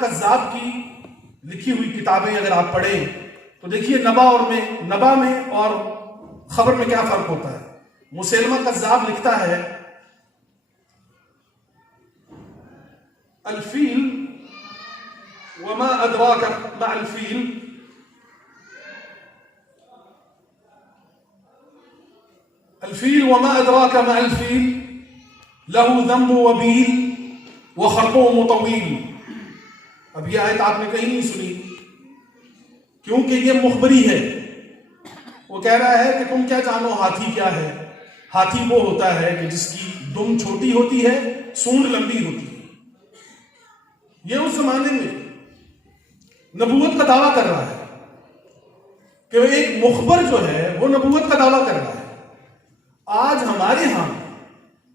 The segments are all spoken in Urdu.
کذاب کی لکھی ہوئی کتابیں اگر آپ پڑھیں تو دیکھیے نبا میں اور خبر میں کیا فرق ہوتا ہے. مسیلمہ کذاب لکھتا ہے الفیل وما ادراک مع الفیل وما ادراک مع الفیل له ذنب وبیل وخرطوم طویل. اب یہ آیت آپ نے کہیں نہیں سنی کیونکہ یہ مخبری ہے. وہ کہہ رہا ہے کہ تم کیا جانو ہاتھی کیا ہے. ہاتھی وہ ہوتا ہے کہ جس کی دم چھوٹی ہوتی ہے، سونڈ لمبی ہوتی ہے. یہ اس زمانے میں نبوت کا دعویٰ کر رہا ہے کہ وہ ایک مخبر جو ہے وہ نبوت کا دعویٰ کر رہا ہے. آج ہمارے ہاں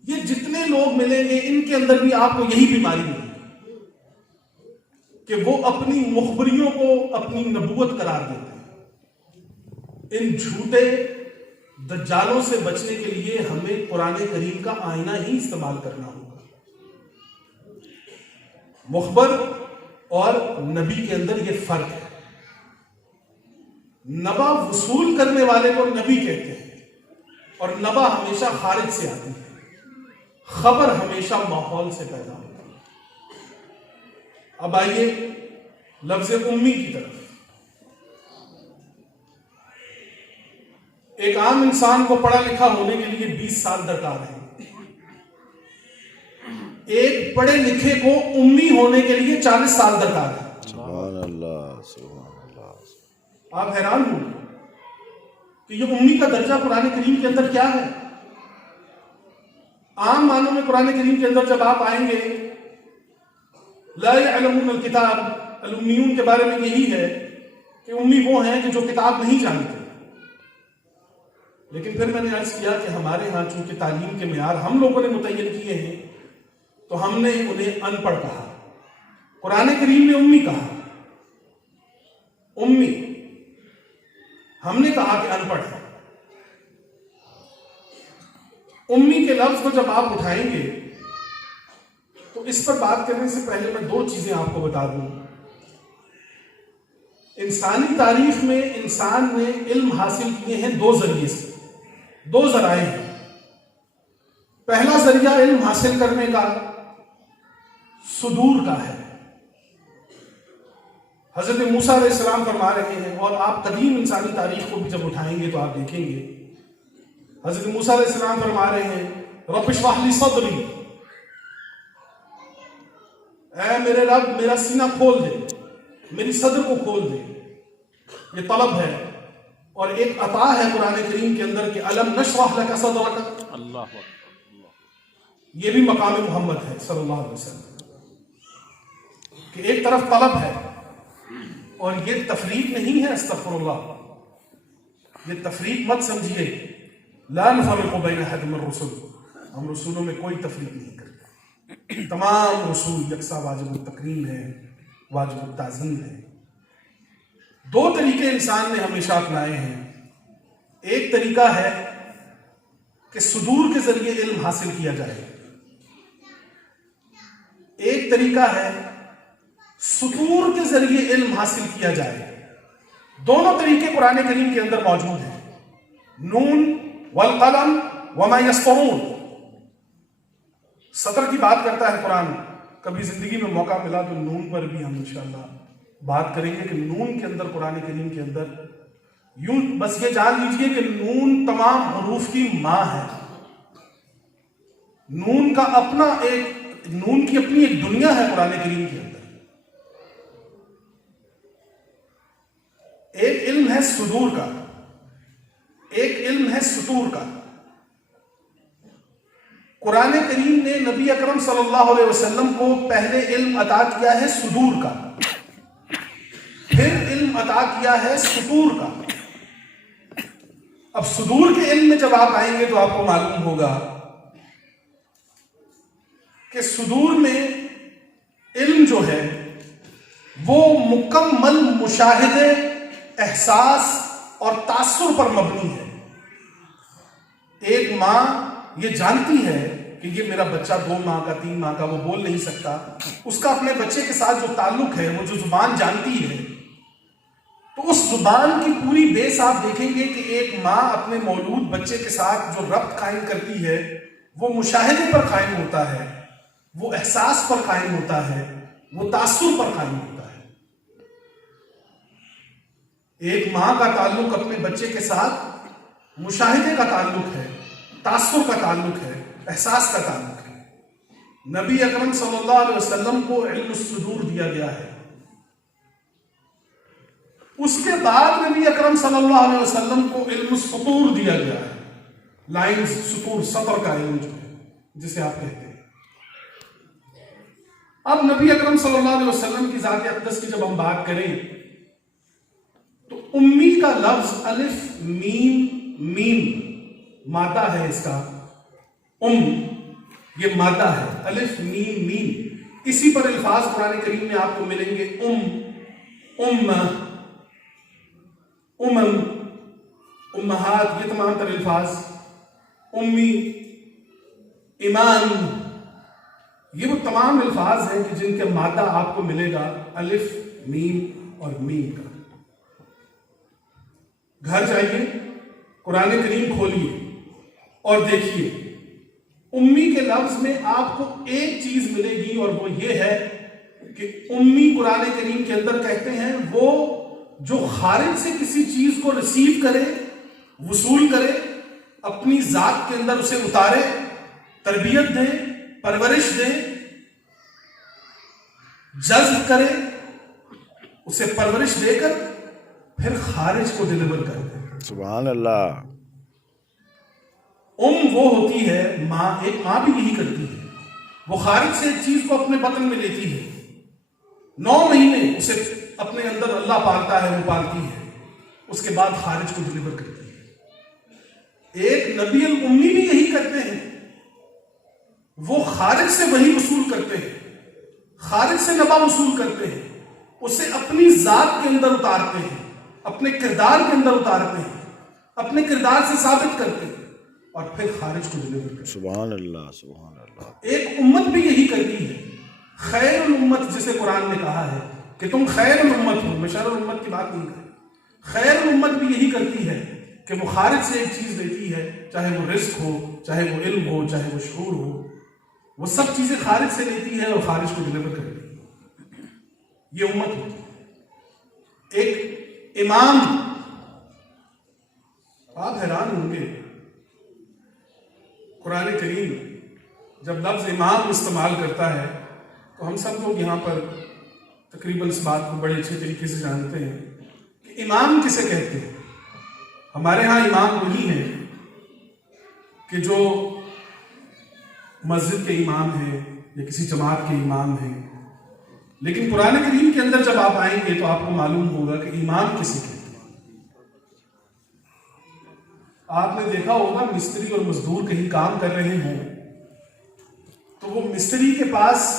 یہ جتنے لوگ ملیں گے ان کے اندر بھی آپ کو یہی بیماری ملے گی کہ وہ اپنی مخبریوں کو اپنی نبوت قرار دیتے ہیں. ان جھوٹے دجالوں سے بچنے کے لیے ہمیں قرآن کریم کا آئینہ ہی استعمال کرنا ہوگا. مخبر اور نبی کے اندر یہ فرق ہے. نبا وصول کرنے والے کو نبی کہتے ہیں اور نبا ہمیشہ خارج سے آتی ہے، خبر ہمیشہ ماحول سے پیدا ہوتی ہے. اب آئیے لفظ امی کی طرف. ایک عام انسان کو پڑھا لکھا ہونے کے لیے 20 سال درکار ہے. ایک پڑھے لکھے کو امی ہونے کے لیے 40 سال درکار ہے. سبحان اللہ سبحان اللہ. آپ حیران ہوں کہ یہ امی کا درجہ قرآن کریم کے اندر کیا ہے. عام معنوں میں قرآن کریم کے اندر جب آپ آئیں گے لا یعلمون الکتاب، الامیون کے بارے میں یہی ہے کہ امی وہ ہیں کہ جو کتاب نہیں جانتے. لیکن پھر میں نے عرض کیا کہ ہمارے ہاں چونکہ تعلیم کے معیار ہم لوگوں نے متعین کیے ہیں تو ہم نے انہیں ان پڑھ کہا. قرآن کریم نے امی کہا. امی ہم نے کہا کہ ان پڑھ ہے. امی کے لفظ کو جب آپ اٹھائیں گے تو اس پر بات کرنے سے پہلے میں 2 چیزیں آپ کو بتا دوں. انسانی تاریخ میں انسان نے علم حاصل کیے ہیں 2 ذریعے سے، 2 ذرائع ہیں. پہلا ذریعہ علم حاصل کرنے کا صدور کا ہے. حضرت موسیٰ علیہ السلام فرما رہے ہیں، اور آپ قدیم انسانی تاریخ کو بھی جب اٹھائیں گے تو آپ دیکھیں گے حضرت موسیٰ علیہ السلام فرما رہے ہیں رب اشرح لی صدری، اے میرے رب میرا سینہ کھول دے، میری صدر کو کھول دے. یہ طلب ہے. اور ایک عطا ہے قرآن کریم کے اندر کہ الم نشرح لک صدرک، اللہ یہ بھی مقام محمد ہے صلی اللہ علیہ وسلم کہ ایک طرف طلب ہے اور یہ تفریق نہیں ہے. استغفر اللہ، یہ تفریق مت سمجھیے. لا نفرق بین احد من الرسل، ہم رسولوں میں کوئی تفریق نہیں کرتے. تمام رسول یکساں واجب التکریم ہے، واجب التعظیم ہے. 2 طریقے انسان نے ہمیشہ اپنائے ہیں. ایک طریقہ ہے کہ صدور کے ذریعے علم حاصل کیا جائے. ایک طریقہ ہے سطور کے ذریعے علم حاصل کیا جائے. دونوں طریقے قرآن کریم کے اندر موجود ہیں. نون والقلم وما یسطرون، سطر کی بات کرتا ہے قرآن. کبھی زندگی میں موقع ملا تو نون پر بھی ہم انشاءاللہ بات کریں گے کہ نون کے اندر قرآن کریم کے اندر یوں بس یہ جان لیجئے کہ نون تمام حروف کی ماں ہے. نون کا اپنا نون کی اپنی ایک دنیا ہے قرآن کریم کے اندر. ایک علم ہے صدور کا، ایک علم ہے سطور کا. قرآن کریم نے نبی اکرم صلی اللہ علیہ وسلم کو پہلے علم عطا کیا ہے صدور کا، پھر علم عطا کیا ہے سطور کا. اب صدور کے علم میں جب آپ آئیں گے تو آپ کو معلوم ہوگا کہ صدور میں علم جو ہے وہ مکمل مشاہدے، احساس اور تاثر پر مبنی ہے. ایک ماں یہ جانتی ہے کہ کہ یہ میرا بچہ 2 ماہ کا 3 ماہ کا وہ بول نہیں سکتا، اس کا اپنے بچے کے ساتھ جو تعلق ہے، وہ جو زبان جانتی ہے، تو اس زبان کی پوری بیس آپ دیکھیں گے کہ ایک ماں اپنے مولود بچے کے ساتھ جو ربط قائم کرتی ہے وہ مشاہدے پر قائم ہوتا ہے، وہ احساس پر قائم ہوتا ہے، وہ تاثر پر قائم ہوتا ہے۔ ایک ماں کا تعلق اپنے بچے کے ساتھ مشاہدے کا تعلق ہے، تاثر کا تعلق ہے، احساس کا تعلق ہے۔ نبی اکرم صلی اللہ علیہ وسلم کو علم الصدور دیا گیا ہے، اس کے بعد نبی اکرم صلی اللہ علیہ وسلم کو علم السطور دیا گیا ہے، لائنز، سطور، سطر کا علم جو ہے جسے آپ کہتے ہیں۔ اب نبی اکرم صلی اللہ علیہ وسلم کی ذات اقدس کی جب ہم بات کریں تو امی کا لفظ الف میم میم مادہ ہے، اس کا یہ مادہ ہے، الف میم میم۔ اسی پر الفاظ قرآن کریم میں آپ کو ملیں گے، امہات، یہ تمام تر الفاظ، امی، ایمان، یہ وہ تمام الفاظ ہیں کہ جن کے مادہ آپ کو ملے گا الف میم اور میم کا۔ گھر جائیے، قرآن کریم کھولیے اور دیکھیے، امی کے لفظ میں آپ کو ایک چیز ملے گی، اور وہ یہ ہے کہ امی قرآن کریم کے اندر کہتے ہیں وہ جو خارج سے کسی چیز کو ریسیو کرے، وصول کرے، اپنی ذات کے اندر اسے اتارے، تربیت دے، پرورش دے، جذب کرے، اسے پرورش دے کر پھر خارج کو ڈیلیور کر دے۔ سبحان اللہ۔ وہ ہوتی ہے ماں، ایک ماں بھی یہی کرتی ہے، وہ خارج سے ایک چیز کو اپنے بطن میں لیتی ہے، 9 مہینے اسے اپنے اندر اللہ پالتا ہے، وہ پالتی ہے، اس کے بعد خارج کو ڈیلیور کرتی ہے۔ ایک نبی الامی بھی یہی کرتے ہیں، وہ خارج سے وہی وصول کرتے ہیں، خارج سے نبا وصول کرتے ہیں، اسے اپنی ذات کے اندر اتارتے ہیں، اپنے کردار کے اندر اتارتے ہیں، اپنے کردار سے ثابت کرتے ہیں، اور پھر خارج کو ڈیلیور کرتے ہیں۔ سبحان اللہ، سبحان اللہ۔ ایک امت بھی یہی کرتی ہے، خیر الامت جسے قرآن نے کہا ہے کہ تم خیر الامت ہو، میں شر الامت کی بات نہیں کرتا، خیر الامت بھی یہی کرتی ہے کہ وہ خارج سے ایک چیز دیتی ہے، چاہے وہ رزق ہو، چاہے وہ علم ہو، چاہے وہ شعور ہو، وہ سب چیزیں خارج سے لیتی ہے اور خارج کو ڈیلیور کرتی ہے۔ یہ امت ہوتی ہے۔ ایک امام، آپ حیران ہوں گے، قرآن کریم جب لفظ امام استعمال کرتا ہے تو ہم سب لوگ یہاں پر تقریباً اس بات کو بڑے اچھے طریقے سے جانتے ہیں کہ امام کسے کہتے ہیں۔ ہمارے ہاں امام وہی ہیں کہ جو مسجد کے امام ہیں یا کسی جماعت کے امام ہیں، لیکن قرآن کریم کے اندر جب آپ آئیں گے تو آپ کو معلوم ہوگا کہ امام کسے کہتے ہیں۔ آپ نے دیکھا ہوگا مستری اور مزدور کہیں کام کر رہے ہوں تو وہ مستری کے پاس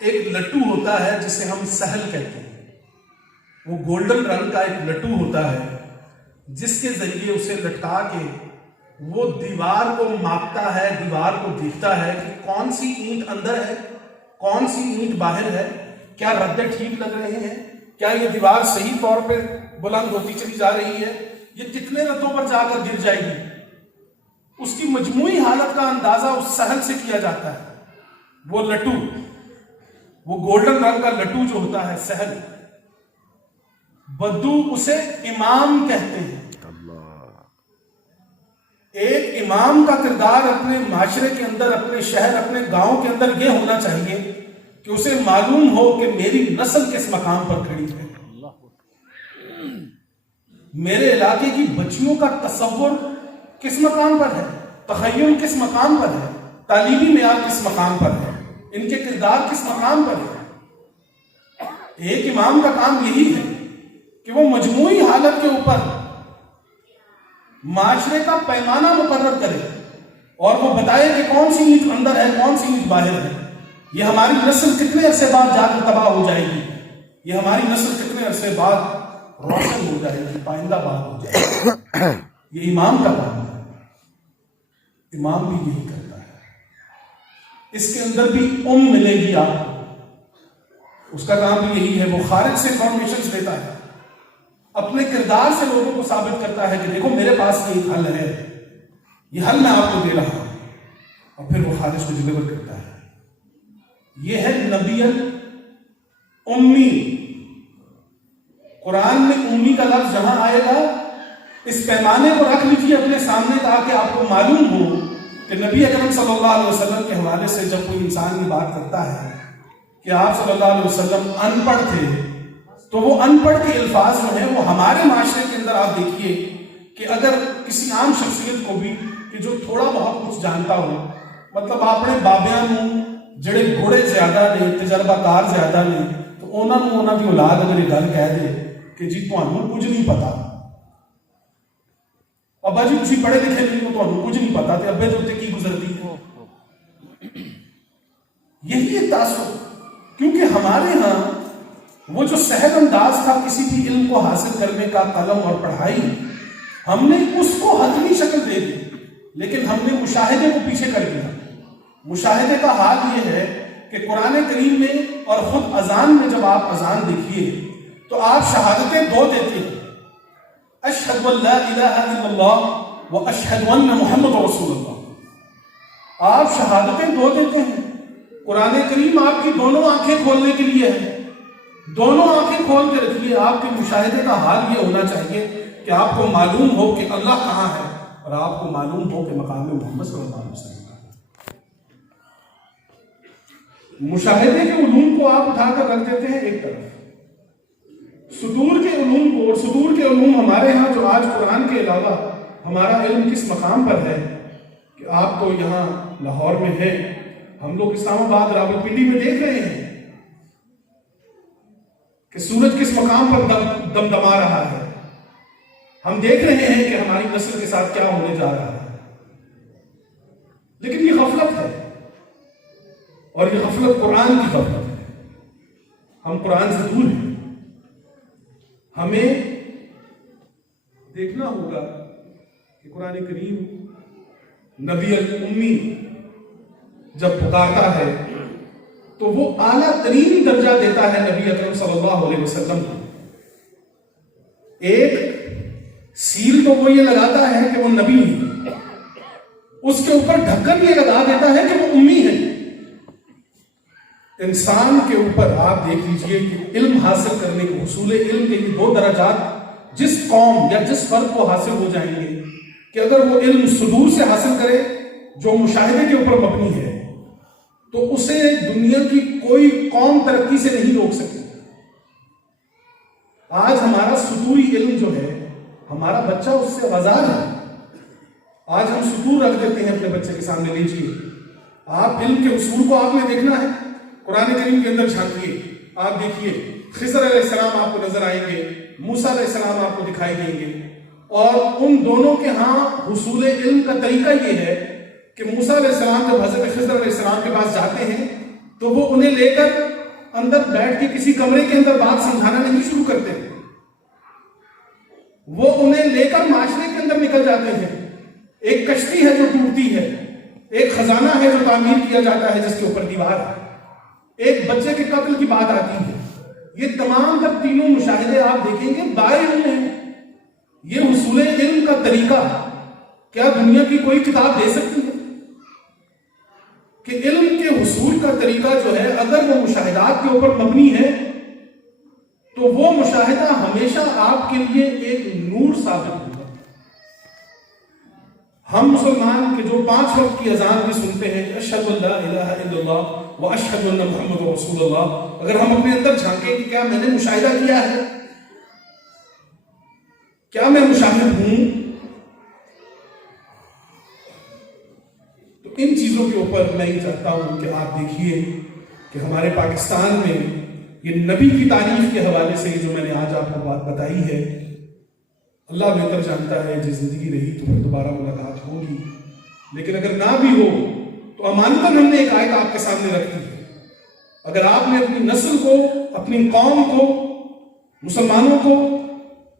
ایک لٹو ہوتا ہے جسے ہم سہل کہتے ہیں، وہ گولڈن رنگ کا ایک لٹو ہوتا ہے جس کے ذریعے اسے لٹکا کے وہ دیوار کو ماپتا ہے، دیوار کو دیکھتا ہے کہ کون سی اینٹ اندر ہے، کون سی اینٹ باہر ہے، کیا ردے ٹھیک لگ رہے ہیں، کیا یہ دیوار صحیح طور پہ بلند ہوتی چلی جا رہی ہے، یہ کتنے ردوں پر جا کر گر جائے گی۔ اس کی مجموعی حالت کا اندازہ اس سہل سے کیا جاتا ہے۔ وہ لٹو، وہ گولڈن رنگ کا لٹو جو ہوتا ہے سہل، بدو اسے امام کہتے ہیں۔ ایک امام کا کردار اپنے معاشرے کے اندر، اپنے شہر، اپنے گاؤں کے اندر یہ ہونا چاہیے کہ اسے معلوم ہو کہ میری نسل کس مقام پر کھڑی ہے، میرے علاقے کی بچیوں کا تصور کس مقام پر ہے، تخیل کس مقام پر ہے، تعلیمی معیار کس مقام پر ہے، ان کے کردار کس مقام پر ہے۔ ایک امام کا کام یہی ہے کہ وہ مجموعی حالت کے اوپر معاشرے کا پیمانہ مقرر کرے اور وہ بتائے کہ کون سی اینٹ اندر ہے، کون سی اینٹ باہر ہے، یہ ہماری نسل کتنے عرصے بعد جا کر تباہ ہو جائے گی، یہ ہماری نسل کتنے عرصے بعد روشن ہو جائے گی، پائندہ باد ہو جائے گی۔ یہ امام کا کام ہے، امام بھی یہی کرتا ہے۔ اس کے اندر بھی ملے گی آپ کو. اس کا کام بھی یہی ہے، وہ خارج سے انفارمیشن دیتا ہے، اپنے کردار سے لوگوں کو ثابت کرتا ہے کہ دیکھو میرے پاس یہ ایک حل ہے، یہ حل میں آپ کو دے رہا ہوں، اور پھر وہ خارج کو ڈلیور کرتا ہے. یہ ہے نبی امی. قرآن میں امی کا لفظ جہاں آئے گا اس پیمانے کو رکھ لیجیے اپنے سامنے تاکہ آپ کو معلوم ہو کہ نبی اکرم صلی اللہ علیہ وسلم کے حوالے سے جب کوئی انسان یہ بات کرتا ہے کہ آپ صلی اللہ علیہ وسلم ان پڑھ تھے، تو وہ ان پڑھ کے الفاظ جو ہیں وہ ہمارے معاشرے کے اندر آپ دیکھیے کہ اگر کسی عام شخصیت کو بھی کہ جو تھوڑا بہت کچھ جانتا ہو، مطلب اپنے بابیاں نوں جڑے گھوڑے زیادہ نے، تجربہ کار زیادہ نے، تو انہوں کی اولاد اگر یہ گل کہہ دے کہ جی تمہیں کچھ نہیں پتا، ابا جی تسی پڑھے لکھے نہیں تو تمہیں کچھ نہیں پتا، تے ابے دے اوتے کی گزرتی ہے. یہی ایک تاثر، کیونکہ ہمارے ہاں وہ جو سہل انداز تھا کسی بھی علم کو حاصل کرنے کا، قلم اور پڑھائی، ہم نے اس کو حتمی شکل دے دی، لیکن ہم نے مشاہدے کو پیچھے کر دیا. مشاہدے کا حال یہ ہے کہ قرآن کریم میں اور خود اذان میں جب آپ اذان دیکھیے تو آپ شہادتیں دو دیتے ہیں، اشہد ان لا الہ الا اللہ و اشہد ان محمد رسول اللہ. آپ شہادتیں دو دیتے ہیں. قرآن کریم آپ کی دونوں آنکھیں کھولنے کے لیے ہے. دونوں آنکھیں کھول کے رکھیے. آپ کے مشاہدے کا حال یہ ہونا چاہیے کہ آپ کو معلوم ہو کہ اللہ کہاں ہے، اور آپ کو معلوم ہو کہ مقام محمد صلی اللہ علیہ وسلم. مشاہدے کے علوم کو آپ اٹھا کر رکھ دیتے ہیں ایک طرف، صدور کے علوم کو. اور صدور کے علوم ہمارے ہاں جو آج قرآن کے علاوہ ہمارا علم کس مقام پر ہے کہ آپ تو یہاں لاہور میں ہے، ہم لوگ اسلام آباد راولپنڈی میں دیکھ رہے ہیں کہ سورج کس مقام پر دمدما رہا ہے. ہم دیکھ رہے ہیں کہ ہماری نسل کے ساتھ کیا ہونے جا رہا ہے. لیکن یہ غفلت ہے، اور یہ غفلت قرآن کی غفلت ہے. ہم قرآن سے دور ہیں. ہمیں دیکھنا ہوگا کہ قرآن کریم نبی الامی جب پکارتا ہے تو وہ اعلیٰ ترین درجہ دیتا ہے نبی اکرم صلی اللہ علیہ وسلم کو. ایک سیل تو وہ یہ لگاتا ہے کہ وہ نبی ہے، اس کے اوپر ڈھکن یہ لگا دیتا ہے کہ وہ امی ہے. انسان کے اوپر آپ دیکھ لیجئے کہ علم حاصل کرنے کے حصول علم کے دو درجات جس قوم یا جس فرد کو حاصل ہو جائیں گے کہ اگر وہ علم صدور سے حاصل کرے جو مشاہدے کے اوپر مبنی ہے تو اسے دنیا کی کوئی قوم ترقی سے نہیں روک سکتی. آج ہمارا صدوری علم جو ہے، ہمارا بچہ اس سے آزاد ہے. آج ہم صدور رکھ دیتے ہیں اپنے بچے کے سامنے. لیجیے آپ علم کے اصول کو آپ نے دیکھنا ہے، قرآن کریم کے اندر جھانکیے. آپ دیکھیے خضر علیہ السلام آپ کو نظر آئیں گے، موسیٰ علیہ السلام آپ کو دکھائی دیں گے، اور ان دونوں کے ہاں حصول علم کا طریقہ یہ ہے کہ موسیٰ علیہ السلام جب حضرت خضر علیہ السلام کے پاس جاتے ہیں تو وہ انہیں لے کر اندر بیٹھ کے کسی کمرے کے اندر بات سمجھانا نہیں شروع کرتے ہیں، وہ انہیں لے کر معاشرے کے اندر نکل جاتے ہیں. ایک کشتی ہے جو ٹوٹتی ہے، ایک خزانہ ہے جو تعمیر کیا جاتا ہے جس کے اوپر دیوار ہے، ایک بچے کے قتل کی بات آتی ہے. یہ تمام تر تینوں مشاہدے آپ دیکھیں گے بائے علم ہیں. یہ حصول علم کا طریقہ کیا دنیا کی کوئی کتاب دے سکتی ہے؟ کہ علم کے حصول کا طریقہ جو ہے اگر وہ مشاہدات کے اوپر مبنی ہے تو وہ مشاہدہ ہمیشہ آپ کے لیے ایک نور ثابت ہوگا. ہم مسلمان کے جو 5 وقت کی اذان بھی سنتے ہیں اشہد ان لا الہ الا اللہ و اشہد ان محمد رسول اللہ، اگر ہم اپنے اندر جھانکیں کہ کیا میں نے مشاہدہ کیا ہے، کیا میں مشاہد ہوں، تو ان چیزوں کے اوپر میں یہ چاہتا ہوں کہ آپ دیکھیے کہ ہمارے پاکستان میں یہ نبی کی تعریف کے حوالے سے جو میں نے آج آپ کو بات بتائی ہے، اللہ بہتر جانتا ہے جس زندگی رہی تو پھر دوبارہ ملاقات ہوگی، لیکن اگر نہ بھی ہو تو امانتاً ہم نے ایک آیت آپ کے سامنے رکھ دی ہے. اگر آپ نے اپنی نسل کو، اپنی قوم کو، مسلمانوں کو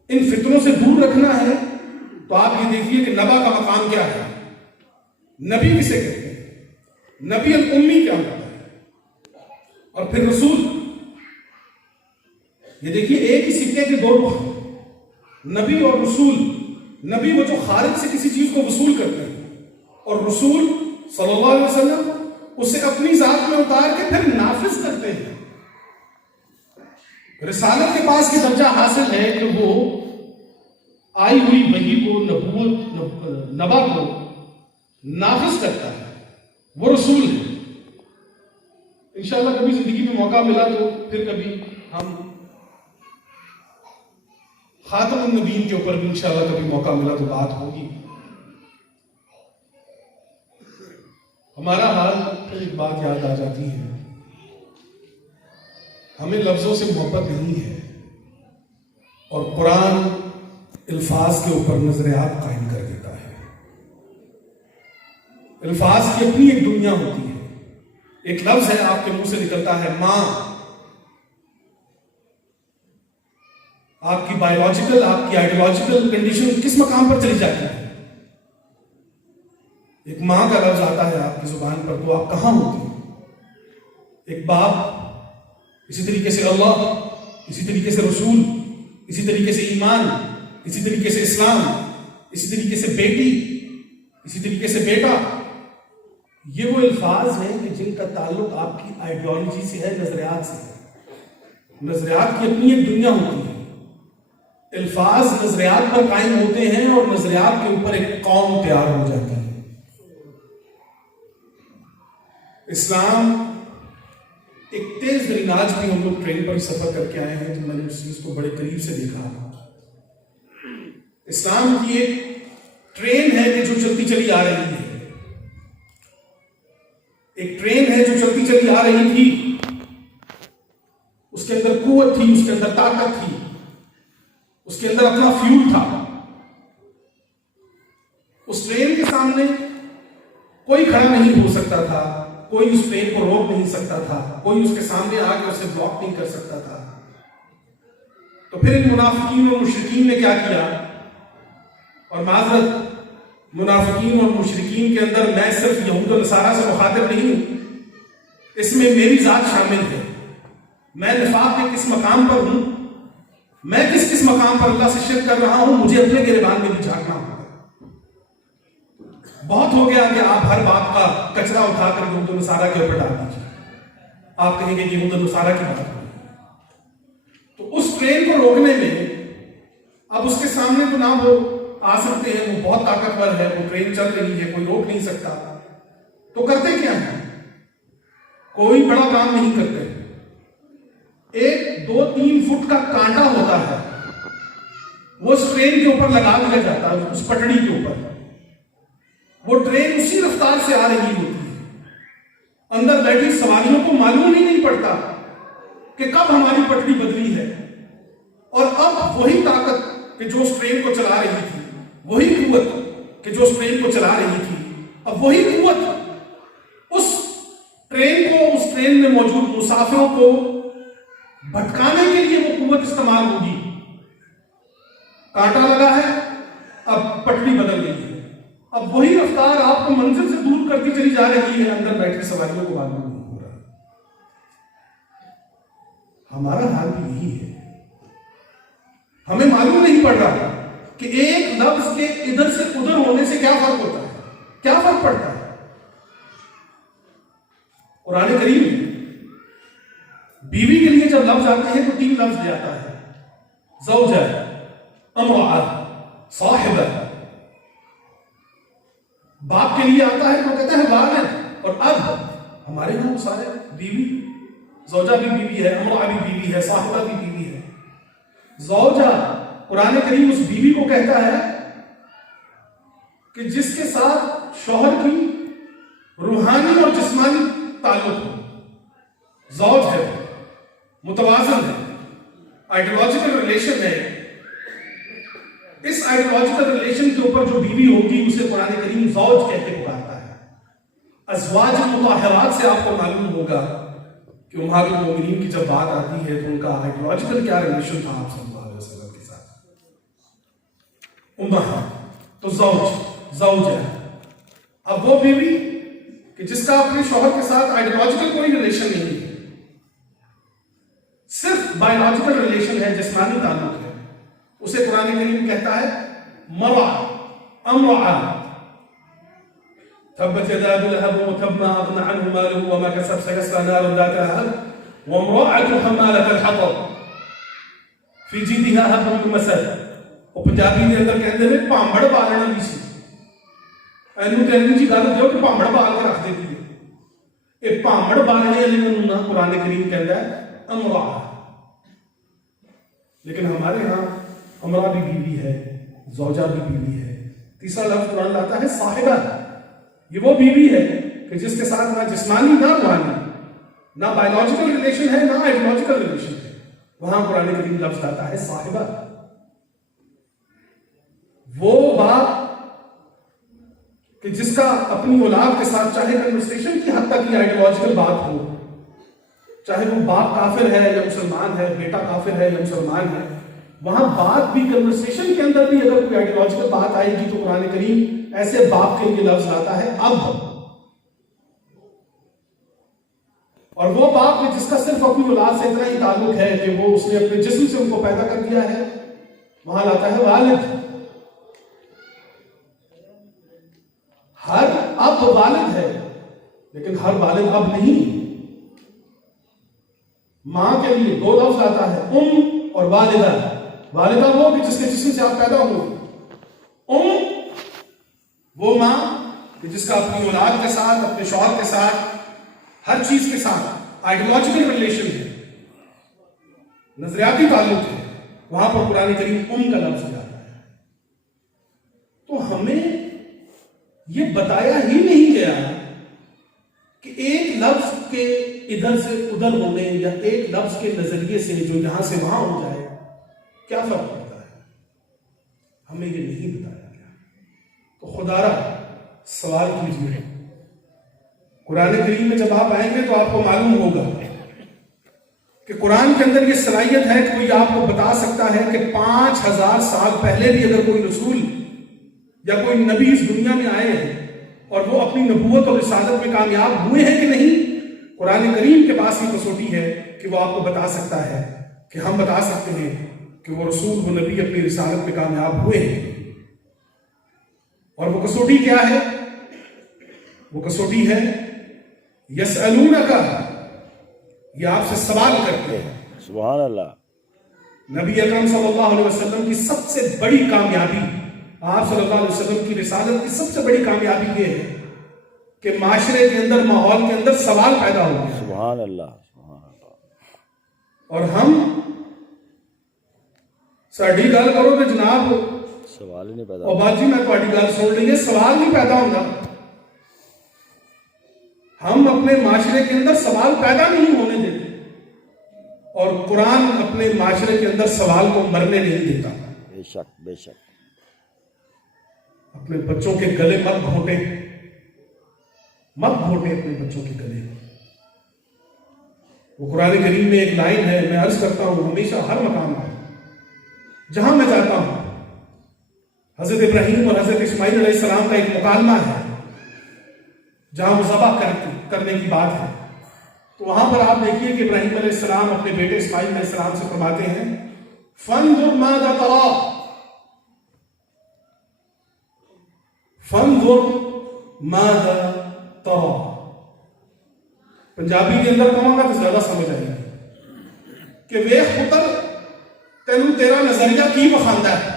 ان فتنوں سے دور رکھنا ہے تو آپ یہ دیکھیے کہ نبا کا مقام کیا ہے. نبی کسے کہتے ہیں؟ نبی الامی کیا ہوتا ہے، اور پھر رسول. یہ دیکھیے ایک ہی سکے کے دو پہلو، نبی اور رسول. نبی وہ جو خارج سے کسی چیز کو وصول کرتے ہیں، اور رسول صلی اللہ علیہ وسلم اسے اپنی ذات میں اتار کے پھر نافذ کرتے ہیں. رسالت کے پاس یہ درجہ حاصل ہے کہ وہ آئی ہوئی وحی کو، نبا کو نافذ کرتا ہے. وہ رسول ہے. انشاءاللہ کبھی زندگی میں موقع ملا تو پھر کبھی ہم خاتم النبیین کے اوپر بھی انشاءاللہ کبھی موقع ملا تو بات ہوگی. ہمارا حال پھر ایک بات یاد آ جاتی ہے، ہمیں لفظوں سے محبت نہیں ہے، اور قرآن الفاظ کے اوپر نظریات قائم کر دیتا ہے. الفاظ کی اپنی ایک دنیا ہوتی ہے. ایک لفظ ہے آپ کے منہ سے نکلتا ہے ماں، آپ کی بایولوجیکل، آپ کی آئیڈیولوجیکل کنڈیشن کس مقام پر چلی جاتی ہے. ایک ماں کا لفظ آتا ہے آپ کی زبان پر تو آپ کہاں ہوتی ہیں. ایک باپ، اسی طریقے سے اللہ، اسی طریقے سے رسول، اسی طریقے سے ایمان، اسی طریقے سے اسلام، اسی طریقے سے بیٹی، اسی طریقے سے بیٹا. یہ وہ الفاظ ہیں کہ جن کا تعلق آپ کی آئیڈیالوجی سے ہے، نظریات سے ہے. نظریات کی اپنی ایک دنیا ہوتی ہے. الفاظ نظریات پر قائم ہوتے ہیں اور نظریات کے اوپر ایک قوم تیار ہو جاتی ہے. اسلام ایک تیز دریل، آج بھی ہم لوگ ٹرین پر سفر کر کے آئے ہیں تو میں نے اس چیز کو بڑے قریب سے دیکھا. اسلام کی ایک ٹرین ہے کہ جو چلتی چلی آ رہی ہے. ایک ٹرین ہے جو چلتی چلی آ رہی تھی، اس کے اندر قوت تھی، اس کے اندر طاقت تھی، اس کے اندر اپنا فیول تھا. اس ٹرین کے سامنے کوئی کھڑا نہیں ہو سکتا تھا، کوئی اس ٹرین کو روک نہیں سکتا تھا، کوئی اس کے سامنے آ کے اسے بلاک نہیں کر سکتا تھا. تو پھر ان منافقین اور مشرکین نے کیا کیا، اور معذرت منافقین اور مشرکین کے اندر میں صرف یہود و نصارہ سے مخاطب نہیں ہوں، اس میں میری ذات شامل ہے. میں نفاق کے کس مقام پر ہوں، میں کس کس مقام پر اللہ سے شرک کر رہا ہوں، مجھے اپنے گریبان میں بھی جھانکنا ہوگا. بہت ہو گیا کہ آپ ہر بات کا کچرا اٹھا کر یہود و نصارہ کے اوپر ڈال دیجیے. آپ کہیں گے کہ یہود و نصارہ کی بات ہوئی. تو اس ٹرین کو روکنے میں اب اس کے سامنے تو نہ وہ آ سکتے ہیں، وہ بہت طاقتور ہے، وہ ٹرین چل رہی ہے، کوئی روک نہیں سکتا. تو کرتے کیا ہیں؟ کوئی بڑا کام نہیں کرتے. ایک 2-3 فٹ کا کانٹا ہوتا ہے، وہ اس ٹرین کے اوپر لگا دیا جاتا ہے، اس پٹڑی کے اوپر. وہ ٹرین اسی رفتار سے آ رہی ہوتی ہے. اندر بیٹھی سواریوں کو معلوم ہی نہیں پڑتا کہ کب ہماری پٹڑی بدلی ہے. اور اب وہی طاقت کہ جو اس ٹرین کو چلا رہی تھی، وہی قوت کہ جو اس ٹرین کو چلا رہی تھی، اب وہی قوت اس ٹرین کو، اس ٹرین میں موجود مسافروں کو بھٹکانے کے لیے وہ قوت استعمال ہوگی. کانٹا لگا ہے، اب پٹڑی بدل گئی ہے. اب وہی رفتار آپ کو منزل سے دور کرتی چلی جا رہی ہے، اندر بیٹھے سواریوں کو معلوم نہیں ہو رہا. ہمارا حال بھی یہی ہے. ہمیں معلوم نہیں پڑ رہا کہ ایک لفظ کے ادھر سے ادھر ہونے سے کیا فرق ہوتا ہے، کیا فرق پڑتا ہے. قرآن کریم میں بیوی کے لیے جب لفظ آتے ہیں تو 3 لفظ دے آتا ہے: زوجہ، امرأہ، صاحبہ. باپ کے لیے آتا ہے تو کہتا ہے والد. اور اب ہمارے یہاں سارے بیوی، زوجہ بھی بیوی ہے، امرأہ بھی بیوی ہے، صاحبہ بھی بیوی ہے. زوجہ، قرآن کریم اس بیوی کو کہتا ہے کہ جس کے ساتھ شوہر کی روحانی اور جسمانی تعلق ہو. زوج ہے، متوازن ہے، آئیڈیولوجیکل ریلیشن ہے. اس آئیڈیولوجیکل ریلیشن کے اوپر جو بیوی ہوگی اسے قرآن کریم زوج کہہ کے پکارتا ہے. ازواج مطہرات سے آپ کو معلوم ہوگا کہ امہات المومنین کی جب بات آتی ہے تو ان کا آئیڈیولوجیکل کیا ریلیشن تھا آپ صلی اللہ علیہ وسلم کے ساتھ. امہات تو زوج ہے. اب وہ بیوی کہ جس کا اپنے شوہر کے ساتھ آئیڈیالوجیکل کوئی ریلیشن نہیں ہے، صرف بایولوجیکل ریلیشن ہے، جسمانی تعلق ہے، اسے قرآن کریم کہتا ہے مرع، امرع، تبت يدا ابي لهب وتب ما اغنى عنه ماله وما كسب سيصلى نارا ذات لهب وامرأة حمالة الحطب في جيدها حبل من مسد۔ اور پنجابی کے اندر کہتے ہیں پامبڑ بالنا بھی سی، اینو تے جی گل دیو کہ پامبڑ بال کے رکھ دیتی ہے، یہ پامبڑ بالنے والے نوں قرآن کریم کہتا ہے امرأ۔ لیکن ہمارے ہاں امرأ بھی بیوی ہے، زوجہ بھی بیوی ہے۔ تیسرا لفظ قرآن لاتا ہے صاحبہ، یہ وہ بیوی ہے کہ جس کے ساتھ نہ جسمانی نہ روحانی، نہ بایولوجیکل ریلیشن ہے نہ آئیڈیولوجیکل ریلیشن ہے، وہاں قرآن کریم لفظ آتا ہے صاحبہ۔ وہ باپ کہ جس کا اپنی اولاد کے ساتھ چاہے کنورسیشن کی حد تک یہ آئیڈیولوجیکل بات ہو، چاہے وہ باپ کافر ہے یا مسلمان ہے، بیٹا کافر ہے یا مسلمان ہے، وہاں بات بھی کنورسیشن کے اندر بھی اگر کوئی آئیڈیولوجیکل بات آئے گی تو قرآن کریم ایسے باپ کے لیے لفظ لاتا ہے اب۔ اور وہ باپ ہے جس کا صرف اپنی اولاد سے اتنا ہی تعلق ہے کہ وہ اس نے اپنے جسم سے ان کو پیدا کر دیا ہے، وہاں لاتا ہے والد۔ ہر اب والد ہے لیکن ہر والد اب نہیں۔ ماں کے لیے دو لفظ آتا ہے ام اور والدہ۔ والدہ وہ کہ جس کے جسم سے آپ پیدا ہوئے، ام وہ ماں کہ جس کا اپنی اولاد کے ساتھ، اپنے شوہر کے ساتھ، ہر چیز کے ساتھ آئیڈیولوجیکل ریلیشن ہے، نظریاتی تعلق ہے، وہاں پر قرآن کریم ام کا لفظ جاتا ہے۔ تو ہمیں یہ بتایا ہی نہیں گیا کہ ایک لفظ کے ادھر سے ادھر ہونے یا ایک لفظ کے نظریے سے جو یہاں سے وہاں ہو جائے کیا فرق پڑتا ہے، ہمیں یہ نہیں بتایا گیا۔ تو خدا را سوال کیجیے، قرآن کریم میں جب آپ آئیں گے تو آپ کو معلوم ہوگا کہ قرآن کے اندر یہ صلاحیت ہے کہ کوئی آپ کو بتا سکتا ہے کہ 5000 سال پہلے بھی اگر کوئی رسول یا کوئی نبی اس دنیا میں آئے ہیں اور وہ اپنی نبوت اور رسالت میں کامیاب ہوئے ہیں کہ نہیں، قرآن کریم کے پاس یہ کسوٹی ہے کہ وہ آپ کو بتا سکتا ہے کہ ہم بتا سکتے ہیں کہ وہ رسول وہ نبی اپنی رسالت میں کامیاب ہوئے ہیں۔ اور وہ کسوٹی کیا ہے؟ وہ کسوٹی ہے یسألونک، یہ آپ سے سوال کرتے ہیں۔ سبحان اللہ۔ نبی اکرم صلی اللہ علیہ وسلم کی سب سے بڑی کامیابی، آپ صلی اللہ علیہ وسلم کی رسالت کی سب سے بڑی کامیابی یہ ہے کہ معاشرے کے اندر، ماحول کے اندر سوال پیدا ہو گیا۔ سبحان اللہ، سبحان اللہ۔ اور ہم ساڈی گل کرو کہ جناب سوال ہی نہیں پیدا، اور بات جی میں تہاڈی گل سن لی ہے، سوال نہیں پیدا ہوتا۔ ہم اپنے معاشرے کے اندر سوال پیدا نہیں ہونے دیتے، اور قرآن اپنے معاشرے کے اندر سوال کو مرنے نہیں دیتا۔ بے شک بے شک۔ اپنے بچوں کے گلے مت گھونٹے، مت گھونٹے اپنے بچوں کے گلے۔ وہ قرآن کریم میں ایک لائن ہے، میں عرض کرتا ہوں ہمیشہ ہر مقام پر جہاں میں جاتا ہوں، حضرت ابراہیم اور حضرت اسماعیل علیہ السلام کا ایک مکالمہ ہے جہاں وہ ذبح کرنے کی بات ہے، تو وہاں پر آپ دیکھیے کہ ابراہیم علیہ السلام اپنے بیٹے اسماعیل علیہ السلام سے فرماتے ہیں فانظر ماذا ترى، فانظر ماذا ترى۔ پنجابی کے اندر کہوں گا تو زیادہ سمجھ آئے گی کہ ویخ پتر تینوں تیرا نظریہ کی بخاندہ ہے۔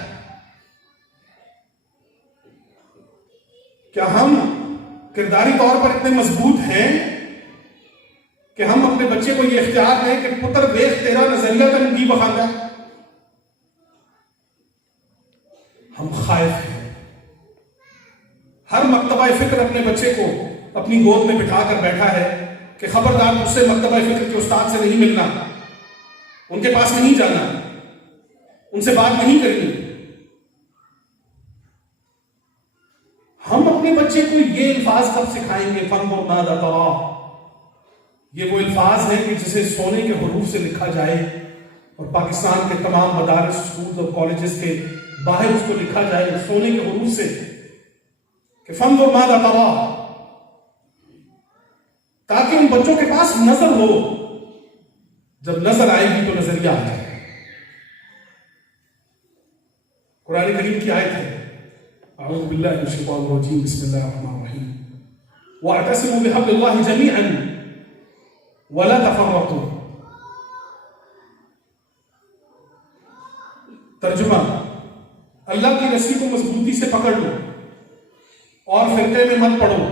کیا ہم کرداری طور پر اتنے مضبوط ہیں کہ ہم اپنے بچے کو یہ اختیار دیں کہ پتر ویخ تیرا نظریہ تینوں کی بخاندہ ہے؟ ہم خائف ہیں۔ ہر مکتبہ فکر اپنے بچے کو اپنی گود میں بٹھا کر بیٹھا ہے کہ خبردار مجھ سے مکتبہ فکر کے استاد سے نہیں ملنا، ان کے پاس نہیں جانا، ان سے بات نہیں کرنی۔ ہم اپنے بچے کو یہ الفاظ کب سکھائیں گے؟ فانظر ماذا ترى، یہ وہ الفاظ ہیں کہ جسے سونے کے حروف سے لکھا جائے اور پاکستان کے تمام مدارس، اسکول اور کالجز کے باہر اس کو لکھا جائے سونے کے حروف سے کہ فانظر ماذا ترى۔ تاکہ ان بچوں کے پاس نظر ہو، جب نظر آئے گی تو نظریہ آ جائے۔ قرآن کریم کی آیت ہے، اعوذ باللہ من الشیطان الرجیم، بسم اللہ الرحمن الرحیم، واعتصموا بحبل اللہ جمیعا ولا تفرقوا۔ ترجمہ، اللہ کی رسی کو مضبوطی سے پکڑ لو اور فرقے میں مت پڑو۔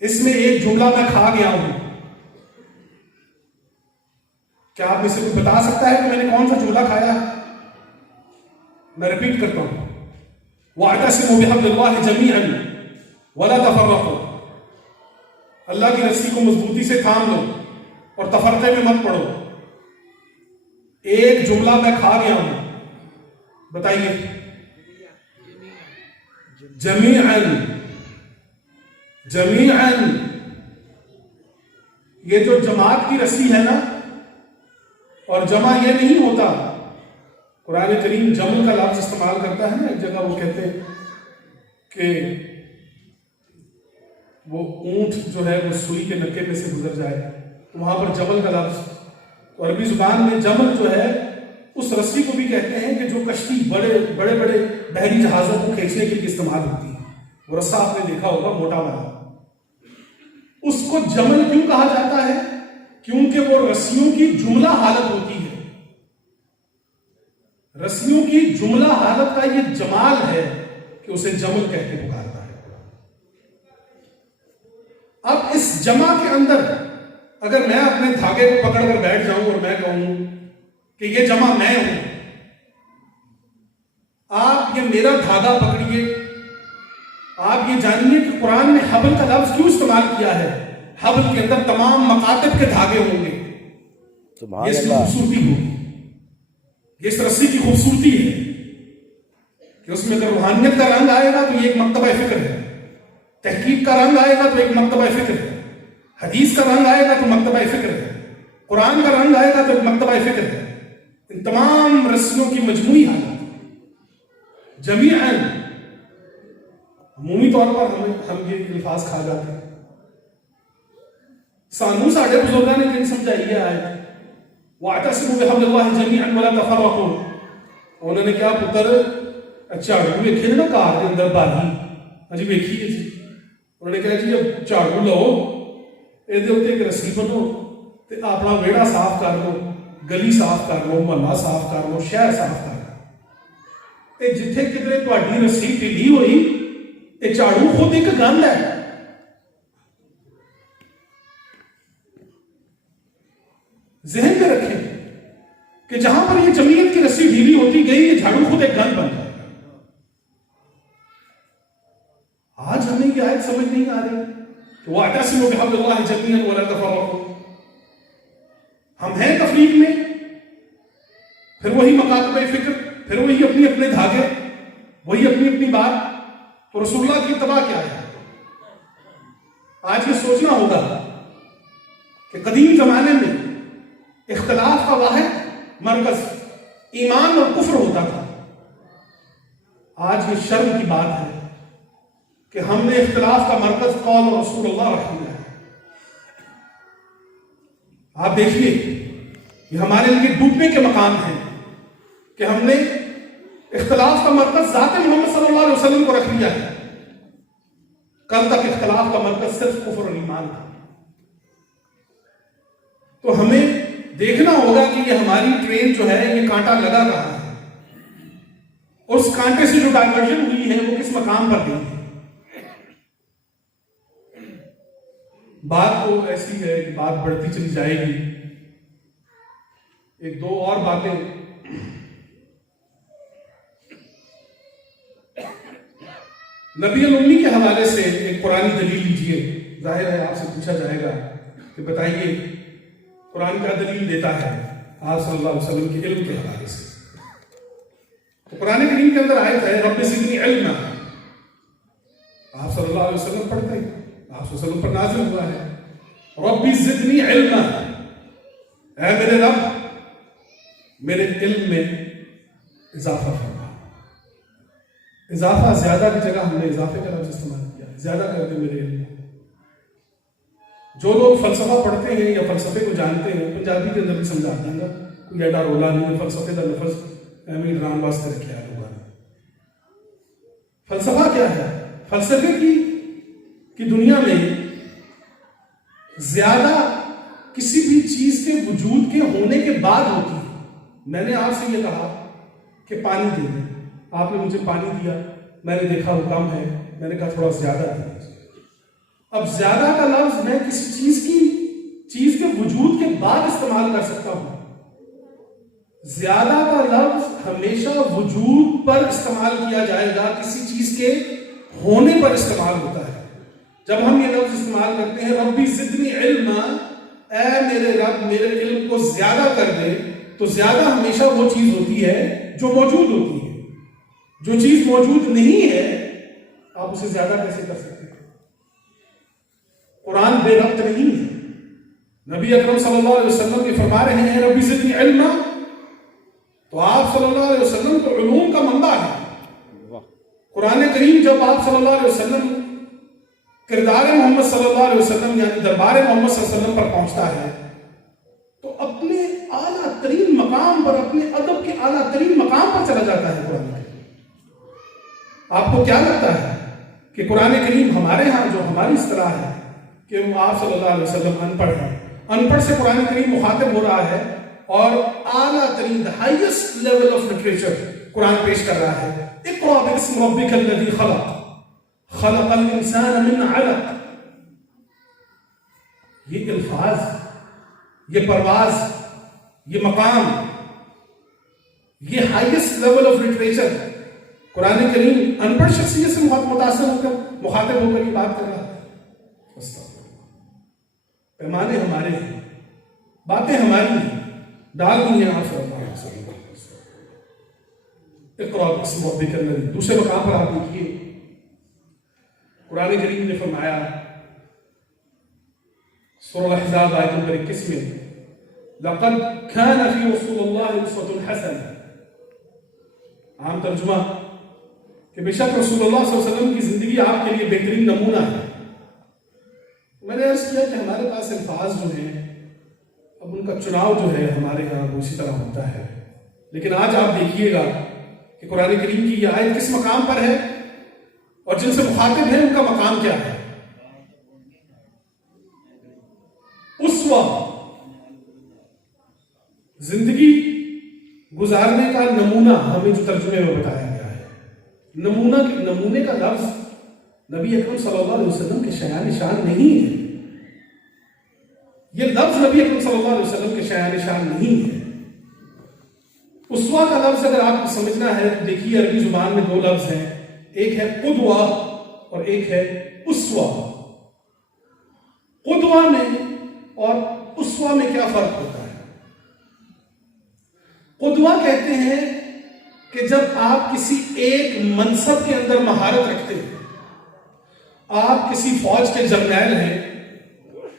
اس میں ایک جملہ میں کھا گیا ہوں، کیا آپ میں سے کوئی بتا سکتا ہے کہ میں نے کون سا جملہ کھایا؟ میں ریپیٹ کرتا ہوں، وَاعْتَصِمُوا بِحَبْلِ اللَّهِ جَمِيعًا وَلَا تَفَرَّقُوا۔ اللہ کی رسی کو مضبوطی سے تھام لو اور تفرقے میں مت پڑو۔ ایک جملہ میں کھا گیا ہوں، بتائیے۔ جمیعاً، جمیعاً، یہ جو جماعت کی رسی ہے نا، اور جمع یہ نہیں ہوتا، قرآن کریم جمع کا لفظ استعمال کرتا ہے نا، ایک جگہ وہ کہتے ہیں کہ وہ اونٹ جو ہے وہ سوئی کے نکے میں سے گزر جائے، تو وہاں پر جمل کا لفظ، تو عربی زبان میں جمل جو ہے اس رسی کو بھی کہتے ہیں کہ جو کشتی بڑے بڑے بحری جہازوں کو کھینچنے کے لیے استعمال ہوتی ہے، وہ رسا آپ نے دیکھا ہوگا موٹا والا، اس کو جمل کیوں کہا جاتا ہے؟ کیونکہ وہ رسیوں کی جملہ حالت ہوتی ہے۔ رسیوں کی جملہ حالت کا یہ جمال ہے کہ اسے جمل کہہ کے پکارتا ہے۔ اب اس جمع کے اندر اگر میں اپنے دھاگے کو پکڑ کر بیٹھ جاؤں اور میں کہوں کہ یہ جمع میں ہوں، آپ یہ میرا دھاگا پکڑیے، آپ یہ جانیے کہ قرآن نے حبل کا لفظ کیوں استعمال کیا ہے۔ حبل کے اندر تمام مکاتب کے دھاگے ہوں گے، یہ اس کی خوبصورتی ہوگی، یہ اس رسی کی خوبصورتی ہے کہ اس میں اگر روحانیت کا رنگ آئے گا تو یہ ایک مکتبہ فکر ہے، تحقیق کا رنگ آئے گا تو ایک مکتبہ فکر ہے، حدیث کا رنگ آئے گا تو مکتبہ فکر ہے، قرآن کا رنگ آئے گا تو ایک مکتبہ فکر ہے۔ ان تمام رسیوں کی مجموعی حالت جمیعاً، عمومی طور پر ہم یہ الفاظ کھا جاتے ہیں۔ سانو ساڑھے بزرگاں نے کہیں سمجھائی ہے آیت، وَاعْتَصِمُوا بِحَبْلِ اللَّهِ جَمِيعًا وَلَا تَفَرَّقُوا۔ انہوں نے کیا پتر جھاڑو ویکھے نا کار کے اندر باہی، اجی ویکھیے جی، انہوں نے کہا جی اب جھاڑو لو، یہ دے ایک رسی بنو تے اپنا ویڑا صاف کر لو، گلی صاف کر لو، محلہ صاف کر لو، شہر صاف کر لو، تے جتھے کدھر تہاڈی رسی ڈھیلی ہوئی تے جھاڑو خود ایک گند ہے۔ ذہن میں رکھیں کہ جہاں پر یہ جمعیت کی رسی ڈھیلی ہوتی گئی، یہ جھاڑو خود ایک گند بن جائے گا۔ آج ہمیں یہ آیت سمجھ نہیں آ رہی کہ وَاعْتَصِمُوا بِحَبْلِ اللَّهِ جَمِيعًا وَلَا تَفَرَّقُوا۔ ہم ہیں تفریق میں، پھر وہی مکاتب فکر، پھر وہی اپنی اپنے دھاگے، وہی اپنی اپنی بات، تو رسول اللہ کی اتباع کیا ہے؟ آج یہ سوچنا ہوگا کہ قدیم زمانے میں اختلاف کا واحد مرکز ایمان اور کفر ہوتا تھا۔ آج یہ شرم کی بات ہے کہ ہم نے اختلاف کا مرکز قول اور رسول اللہ رکھ دیا ہے۔ آپ دیکھیے یہ ہمارے لیے ڈوبنے کے مقام ہیں کہ ہم نے اختلاف کا مرکز ذات محمد صلی اللہ علیہ وسلم کو رکھ لیا ہے۔ کل تک اختلاف کا مرکز صرف کفر اور ایمان تھا۔ تو ہمیں دیکھنا ہوگا کہ یہ ہماری ٹرین جو ہے یہ کانٹا لگا رہا ہے، اور اس کانٹے سے جو ڈائیورژن ہوئی ہے وہ کس مقام پر گئی ہے۔ بات تو ایسی ہے کہ بات بڑھتی چلی جائے گی، ایک دو اور باتیں نبی الامی کے حوالے سے ایک پرانی دلیل لیجیے۔ ظاہر ہے آپ سے پوچھا جائے گا کہ بتائیے قرآن کیا دلیل دیتا ہے آپ صلی اللہ علیہ وسلم کے علم کے حوالے سے؟ تو قرآن کریم کے اندر آیت ہے رب زدنی علما، آپ صلی اللہ علیہ وسلم پڑھتے ہیں، آپ صلی اللہ علیہ وسلم پر نازل ہوا ہے رب زدنی علما، اے میرے رب میرے علم میں اضافہ فرما۔ اضافہ زیادہ کی جگہ ہم نے اضافے کا لفظ استعمال کیا ہے، زیادہ کر دے میرے علم کو۔ جو لوگ فلسفہ پڑھتے ہیں یا فلسفے کو جانتے ہیں، پنجابی کے اندر بھی سمجھا دیں گا، کوئی ایڈا رولا نہیں، فلسفے کا لفظ اہمی ڈرام واسطے رکھا ہے لوگوں نے۔ فلسفہ کیا ہے؟ فلسفے کی دنیا میں زیادہ کسی بھی چیز کے وجود کے ہونے کے بعد ہوتی ہے۔ میں نے آپ سے یہ کہا کہ پانی دے دیں، آپ نے مجھے پانی دیا، میں نے دیکھا وہ کم ہے، میں نے کہا تھوڑا زیادہ دے دیں۔ اب زیادہ کا لفظ میں کسی چیز کے وجود کے بعد استعمال کر سکتا ہوں۔ زیادہ کا لفظ ہمیشہ وجود پر استعمال کیا جائے گا، کسی چیز کے ہونے پر استعمال ہوتا ہے۔ جب ہم یہ لفظ استعمال کرتے ہیں ربی زدنی علما، اے میرے رب میرے علم کو زیادہ کر دے، تو زیادہ ہمیشہ وہ چیز ہوتی ہے جو موجود ہوتی ہے۔ جو چیز موجود نہیں ہے آپ اسے زیادہ کیسے کر سکتے ہیں؟ قرآن بے ربط نہیں ہے۔ نبی اکرم صلی اللہ علیہ وسلم یہ فرما رہے ہیں ربی زدنی علما، تو آپ صلی اللہ علیہ وسلم تو علوم کا منبع ہے۔ قرآن کریم جب آپ صلی اللہ علیہ وسلم کردار محمد صلی اللہ علیہ وسلم یعنی دربار محمد صلی اللہ علیہ وسلم پر پہنچتا ہے تو اپنے اعلیٰ ترین مقام پر، اپنے ادب کے اعلیٰ ترین مقام پر چلا جاتا ہے قرآن کریم۔ آپ کو کیا لگتا ہے کہ قرآن کریم ہمارے ہاں جو ہماری اصطلاح ہے کہ آپ صلی اللہ علیہ وسلم ان پڑھ ہیں، ان پڑھ سے قرآن کریم مخاطب ہو رہا ہے اور اعلیٰ ترین ہائیسٹ لیول آف لٹریچر قرآن پیش کر رہا ہے۔ اقرأ باسم ربک الذی خلق خلق الانسان من علق۔ یہ الفاظ، یہ پرواز، یہ مقام، یہ ہائیسٹ لیول آف لٹریچر قرآن کریم ان پڑھ شخصیت سے متاثر ہو کر مخاطب ہو کر یہ بات کر رہا ہے۔ پیمانے ہمارے ہیں، باتیں ہماری ہیں، ڈال دی ہیں آپ صلی اللہ علیہ وسلم۔ اقرأ باسم ربک الذی، دوسرے مقام پر آپ دیکھیے قرآن کریم نے فرمایا سورہ الاحزاب آیت نمبر 21 میں لقد كان في رسول الله اسوة حسنة، عام ترجمہ کہ بے شک رسول اللہ صلی اللہ علیہ وسلم کی زندگی آپ کے لیے بہترین نمونہ ہے۔ میں نے عرض کیا کہ ہمارے پاس الفاظ جو ہیں اب ان کا چناؤ جو ہے ہمارے ہاں وہ اسی طرح ہوتا ہے، لیکن آج آپ دیکھیے گا کہ قرآن کریم کی یہ آیت کس مقام پر ہے اور جن سے مخاطب ہیں ان کا مقام کیا ہے۔ اسوہ، زندگی گزارنے کا نمونہ ہمیں جو ترجمے میں بتایا گیا ہے۔ نمونے کا لفظ نبی اکرم صلی اللہ علیہ وسلم کے شایان شان نہیں ہے۔ یہ لفظ نبی اکرم صلی اللہ علیہ وسلم کے شایان شان نہیں ہے۔ اسوہ کا لفظ اگر آپ کو سمجھنا ہے تو دیکھیے عربی زبان میں دو لفظ ہیں، ایک ہے قدوہ اور ایک ہے اسوہ۔ قدوہ میں اور اسوہ میں کیا فرق ہوتا ہے؟ قدوہ کہتے ہیں کہ جب آپ کسی ایک منصب کے اندر مہارت رکھتے ہیں، آپ کسی فوج کے جرنیل ہیں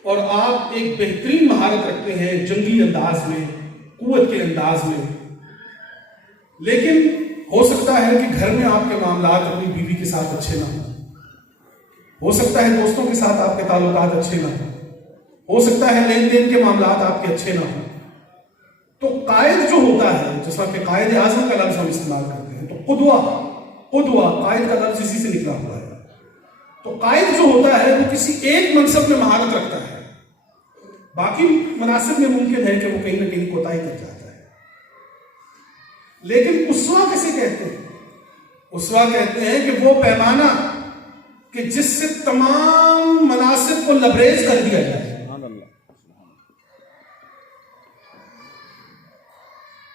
اور آپ ایک بہترین مہارت رکھتے ہیں جنگی انداز میں، قوت کے انداز میں، لیکن ہو سکتا ہے کہ گھر میں آپ کے معاملات اپنی بیوی کے ساتھ اچھے نہ ہوں، ہو سکتا ہے دوستوں کے ساتھ آپ کے تعلقات اچھے نہ ہوں، ہو سکتا ہے لین دین کے معاملات آپ کے اچھے نہ ہوں، تو قائد جو ہوتا ہے، جس طرح کہ قائد اعظم کا لفظ ہم استعمال کرتے ہیں، تو قدوہ قائد کا لفظ اسی سے نکلا ہوا ہے۔ تو قائد جو ہوتا ہے وہ کسی ایک منصب میں مہارت رکھتا ہے، باقی مناصب میں ممکن ہے کہ وہ کہیں نہ کہیں کوتاہی کر جاتا ہے، لیکن اسوہ کسے کہتے ہیں؟ اسوہ کہتے ہیں کہ وہ پیمانہ کہ جس سے تمام مناصب کو لبریز کر دیا جائے۔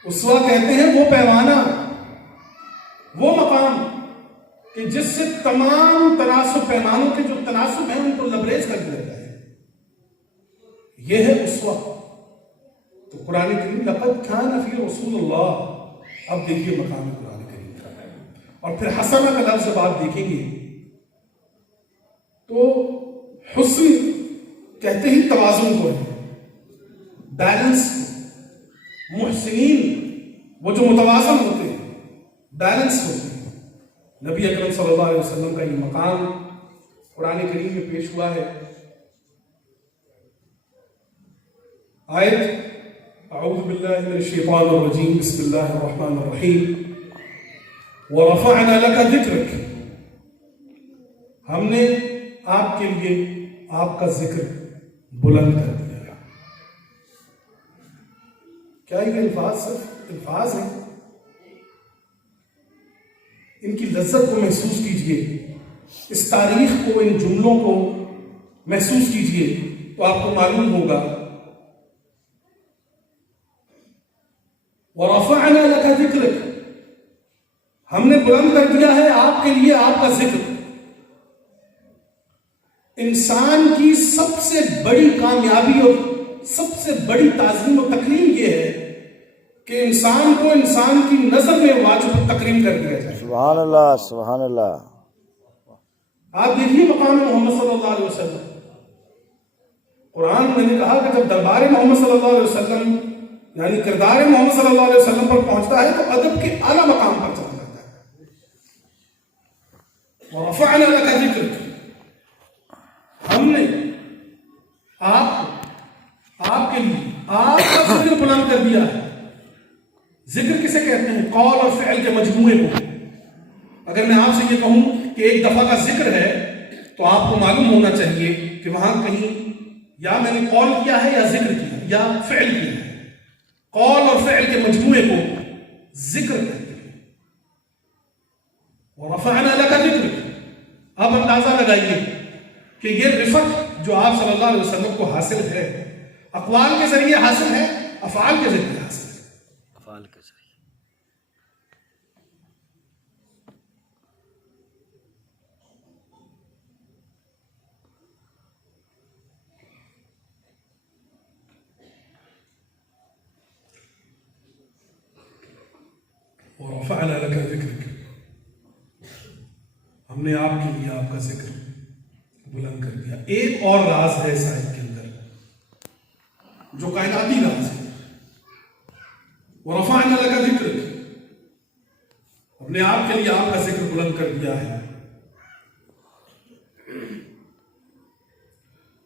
اسوہ کہتے ہیں وہ پیمانہ، وہ مقام کہ جس سے تمام تناسب، پیمانوں کے جو تناسب ہیں ان کو لبریز کر دیا جائے، یہ ہے اسوہ۔ تو قرآن کریم لقد کان فی رسول اللہ، اب دیکھیے مقام قرآن کریم کا، اور پھر حسنہ کا لفظ آپ دیکھیں گے تو حسن کہتے ہی توازن کو ہے، بیلنس کو۔ محسنین وہ جو متوازن ہوتے ہیں، بیلنس ہوتے ہیں۔ نبی اکرم صلی اللہ علیہ وسلم کا یہ مقام قرآن کریم میں پیش ہوا ہے. آیت اعوذ باللہ من الشیطان الرجیم بسم اللہ الرحمن الرحیم. وَرَفَعْنَا لَكَ ذِكْرَكَ، ہم نے آپ کے لیے آپ کا ذکر بلند کر دیا. کیا یہ الفاظ صرف الفاظ ہیں؟ ان کی لذت کو محسوس کیجئے، اس تاریخ کو، ان جملوں کو محسوس کیجئے تو آپ کو معلوم ہوگا. وَرَفَعْنَا لَكَ ذِكْرَكَ، ہم نے بلند کر دیا ہے آپ کے لیے آپ کا ذکر. انسان کی سب سے بڑی کامیابی اور سب سے بڑی تعظیم و تکریم یہ ہے کہ انسان کو انسان کی نظر میں واجب تکریم کر دیا جائے. سبحان اللہ سبحان اللہ. آپ دیکھیے مقام محمد صلی اللہ علیہ وسلم. قرآن میں نے کہا کہ جب دربار محمد صلی اللہ علیہ وسلم یعنی کردار محمد صلی اللہ علیہ وسلم پر پہنچتا ہے تو ادب کے اعلیٰ مقام پر چلا جاتا ہے. وَرَفَعْنَا لَكَ ذِكْرَكَ، ہم نے آپ کے لیے آپ کا ذکر بلند کر دیا ہے. ذکر کسے کہتے ہیں؟ قول اور فعل کے مجموعے کو. اگر میں آپ سے یہ کہوں کہ ایک دفعہ کا ذکر ہے تو آپ کو معلوم ہونا چاہیے کہ وہاں کہیں یا میں نے قول کیا ہے یا ذکر کیا یا فعل کیا ہے. قول اور فعل کے مجموعے کو ذکر کہتے ہیں. وَرَفَعْنَا لَكَ ذِكْرَكَ، اب اندازہ لگائیے کہ یہ رفعت جو آپ صلی اللہ علیہ وسلم کو حاصل ہے اقوال کے ذریعے حاصل ہے، افعال کے ذریعے حاصل ہے. افعال کے ذریعے. وَرَفَعْنَا لَكَ ذِكْرَكَ، ہم نے آپ کے لیے آپ کا ذکر بلند کر دیا. ایک اور راز ہے اس آیت کے اندر جو کائناتی راز ہے. وَرَفَعْنَا لَكَ ذِكْرَكَ، ہم نے آپ کے لیے آپ کا ذکر بلند کر دیا ہے.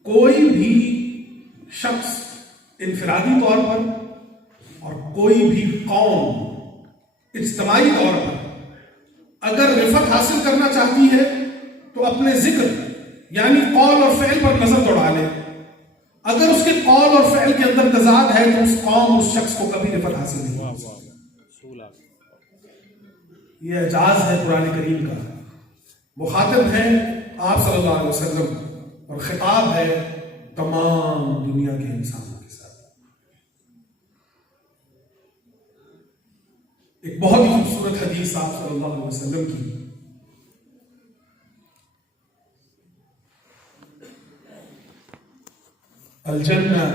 کوئی بھی شخص انفرادی طور پر اور کوئی بھی قوم اجتماعی طور پر اگر رفعت حاصل کرنا چاہتی ہے تو اپنے ذکر یعنی قول اور فعل پر نظر دوڑا لے. اگر اس کے قول اور فعل کے اندر تضاد ہے تو اس قوم اس شخص کو کبھی رفعت حاصل نہیں ہو سکتی. یہ اعجاز ہے قرآن کریم کا. مخاطب ہے آپ صلی اللہ علیہ وسلم اور خطاب ہے تمام دنیا کے انسانوں کے ساتھ. ایک بہت ہی خوبصورت حدیث آپ صلی اللہ علیہ وسلم کی. الجنہ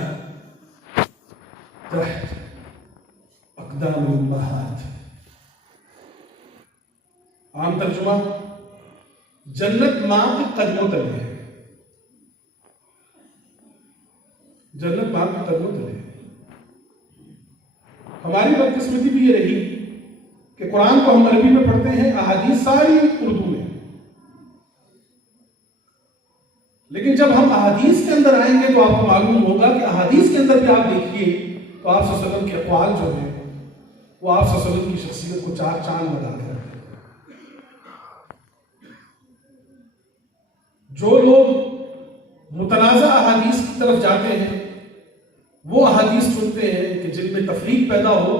تحت اقدام الامہات. عام ترجمہ جنت ماں کے قدموں تلے ہے. جنت ماں کے قدموں تلے ہے. ہماری بدقسمتی بھی یہ رہی کہ قرآن کو ہم عربی میں پڑھتے ہیں، احادیث ساری اردو میں، لیکن جب ہم احادیث کے اندر آئیں گے تو آپ کو معلوم ہوگا کہ احادیث کے اندر بھی آپ دیکھیے تو آپ صلی اللہ علیہ وسلم کے اقوال جو ہیں وہ آپ صلی اللہ علیہ وسلم کی شخصیت کو چار چاند لگا کر رکھتے ہیں. جو لوگ متنازع احادیث کی طرف جاتے ہیں وہ احادیث چنتے ہیں کہ جن میں تفریق پیدا ہو.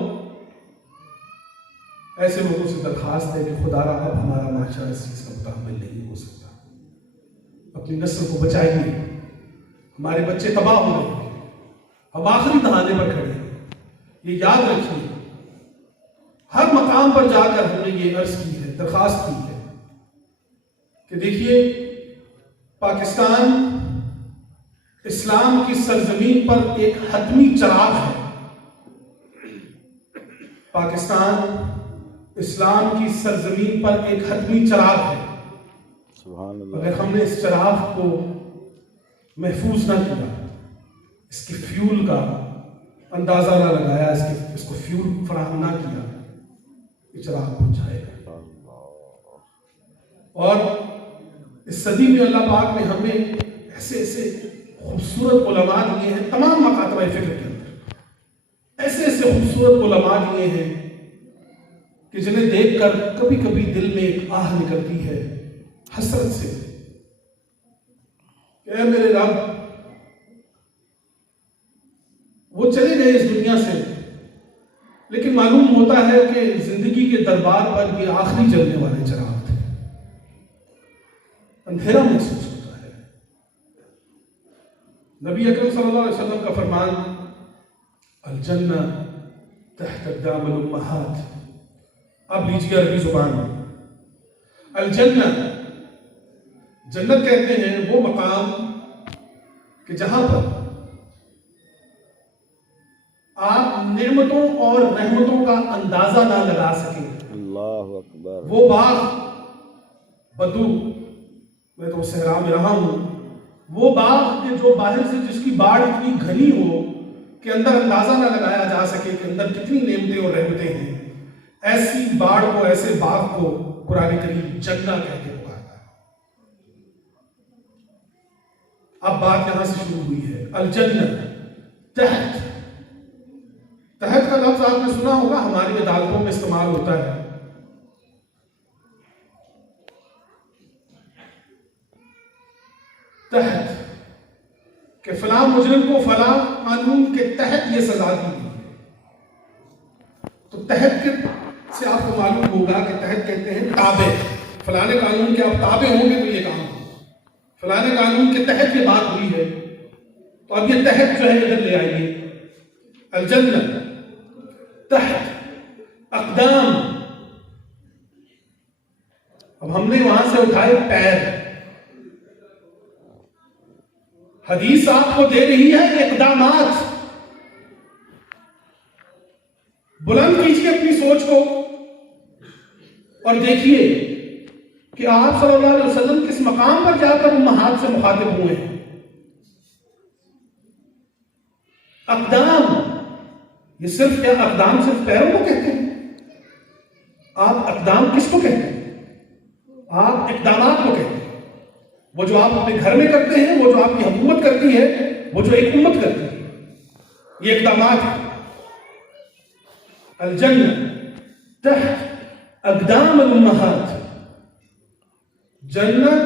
ایسے لوگوں سے درخواست ہے کہ خدا را اب ہمارا معاشرہ اس چیز کا متحمل نہیں ہو سکتا. اپنی نسل کو بچائیے، ہمارے بچے تباہ ہو رہے ہیں، ہم آخری دہانے پر کھڑے ہیں. یہ یاد رکھیے، ہر مقام پر جا کر ہم نے یہ عرض کی ہے، درخواست کی ہے کہ دیکھیے پاکستان اسلام کی سرزمین پر ایک حتمی چراغ ہے. پاکستان اسلام کی سرزمین پر ایک حتمی چراغ ہے. سبحان اللہ. اگر ہم نے اس چراغ کو محفوظ نہ کیا، اس کے فیول کا اندازہ نہ لگایا، اس کو فیول فراہم نہ کیا، یہ چراغ بجھ جائے گا. اور اس صدی میں اللہ پاک نے ہمیں ایسے ایسے خوبصورت علماء دیے ہیں تمام مکاتب فکر کے اندر، ایسے ایسے خوبصورت علماء دیے ہیں کہ جنہیں دیکھ کر کبھی کبھی دل میں ایک آہ نکلتی ہے حسرت سے کہ اے میرے رب، وہ چلے گئے اس دنیا سے، لیکن معلوم ہوتا ہے کہ زندگی کے دربار پر یہ آخری جلنے والے چراغ تھے، اندھیرا محسوس ہوتا ہے۔ نبی اکرم صلی اللہ علیہ وسلم کا فرمان، الجنہ تحت اقدام الامہات، آپ لیجیے عربی زبان میں، الجنہ، جنت کہتے ہیں وہ مقام کہ جہاں پر آپ نعمتوں اور رحمتوں کا اندازہ نہ لگا سکیں۔ اللہ اکبر۔ وہ باغ بدو، میں تو صحرا میں رہا ہوں، وہ باغ کے جو باہر سے جس کی باڑ اتنی گھنی ہو کہ اندر اندازہ نہ لگایا جا سکے کہ اندر کتنی نعمتیں اور رحمتیں ہیں، ایسی باڑ کو، ایسے باغ کو قرآن کریم جنہ کہہ کے پکارتا ہے۔ اب بات یہاں سے شروع ہوئی ہے، الجنہ تحت، تحت کا لفظ آپ نے سنا ہوگا، ہماری عدالتوں میں استعمال ہوتا ہے۔ تحت کہ فلاں مجرم کو فلاں قانون کے تحت یہ سزا دی گئی ہے، تو تحت کے سے آپ کو معلوم ہوگا کہ تحت کہتے ہیں تابع، فلانے قانون کے آپ تابع ہوں گے تو یہ کام ہوگا، فلانے قانون کے تحت یہ بات ہوئی ہے، تو اب یہ تحت جو ہے ادھر لے آئیے، الجنہ تحت اقدام، اب ہم نے وہاں سے اٹھائے پیر، حدیث آپ کو دے رہی ہے اقدامات، بلند کیجیے اپنی سوچ کو اور دیکھیے کہ آپ صلی اللہ علیہ وسلم کس مقام پر جا کر امہات سے مخاطب ہوئے ہیں۔ اقدام، یہ صرف کیا اقدام صرف پیروں کو کہتے ہیں؟ آپ اقدام کس کو کہتے ہیں؟ آپ اقدامات کو کہتے ہیں، وہ جو آپ اپنے گھر میں کرتے ہیں، وہ جو آپ کی حکومت کرتی ہے، وہ جو ایک امت کرتی ہے، یہ اقدامات ہیں۔ الجنہ تحت اقدام الامہات، جنت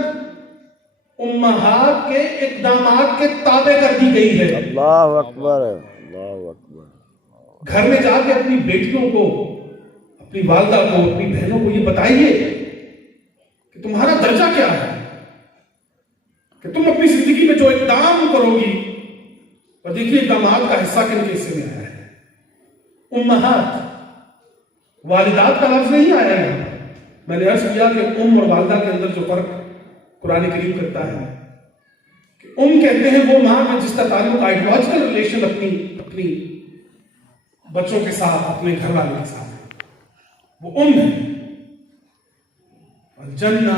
امہات کے اقدامات کے تابع کر دی گئی ہے۔ اللہ اکبر، اللہ اکبر۔ گھر میں جا کے اپنی بیٹیوں کو، اپنی والدہ کو، اپنی بہنوں کو یہ بتائیے کہ تمہارا درجہ کیا ہے، کہ تم اپنی زندگی میں جو اقدام کرو گی، اور دیکھیے اقدامات کا حصہ کن کے حصے میں آیا ہے، امہات، والدات کا لفظ نہیں آیا ہے۔ میں نے عرض کیا کہ ام اور والدہ کے اندر جو فرق قرآن کریم کرتا ہے کہ ام کہتے ہیں وہ ماں کا جس کا تعلق آئیڈیالوجیکل ریلیشن اپنی بچوں کے ساتھ، اپنے گھر والے کے ساتھ ہے، وہ ام ہے۔ الجنہ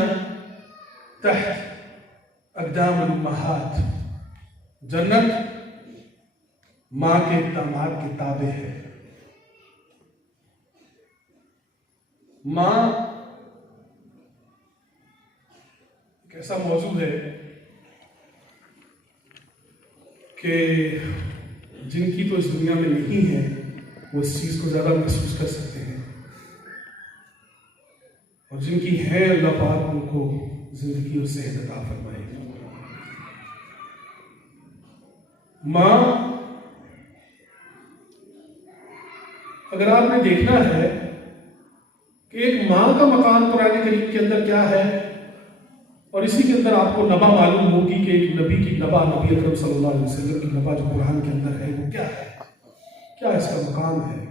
تحت اقدام الامہات، جنت ماں کے اقدامات کے تابع ہے۔ ماں ایک ایسا موضوع ہے کہ جن کی تو اس دنیا میں نہیں ہے وہ اس چیز کو زیادہ محسوس کر سکتے ہیں، اور جن کی ہے اللہ پاک ان کو زندگی اور صحت عطا فرمائے۔ ماں، اگر آپ نے دیکھنا ہے کہ ایک ماں کا مقام قرآن کریم کے اندر کیا ہے، اور اسی کے اندر آپ کو نبا معلوم ہوگی کہ ایک نبی کی نبا، نبی اکرم صلی اللہ علیہ وسلم کی نبا جو قرآن کے اندر ہے وہ کیا ہے، کیا اس کا مقام ہے۔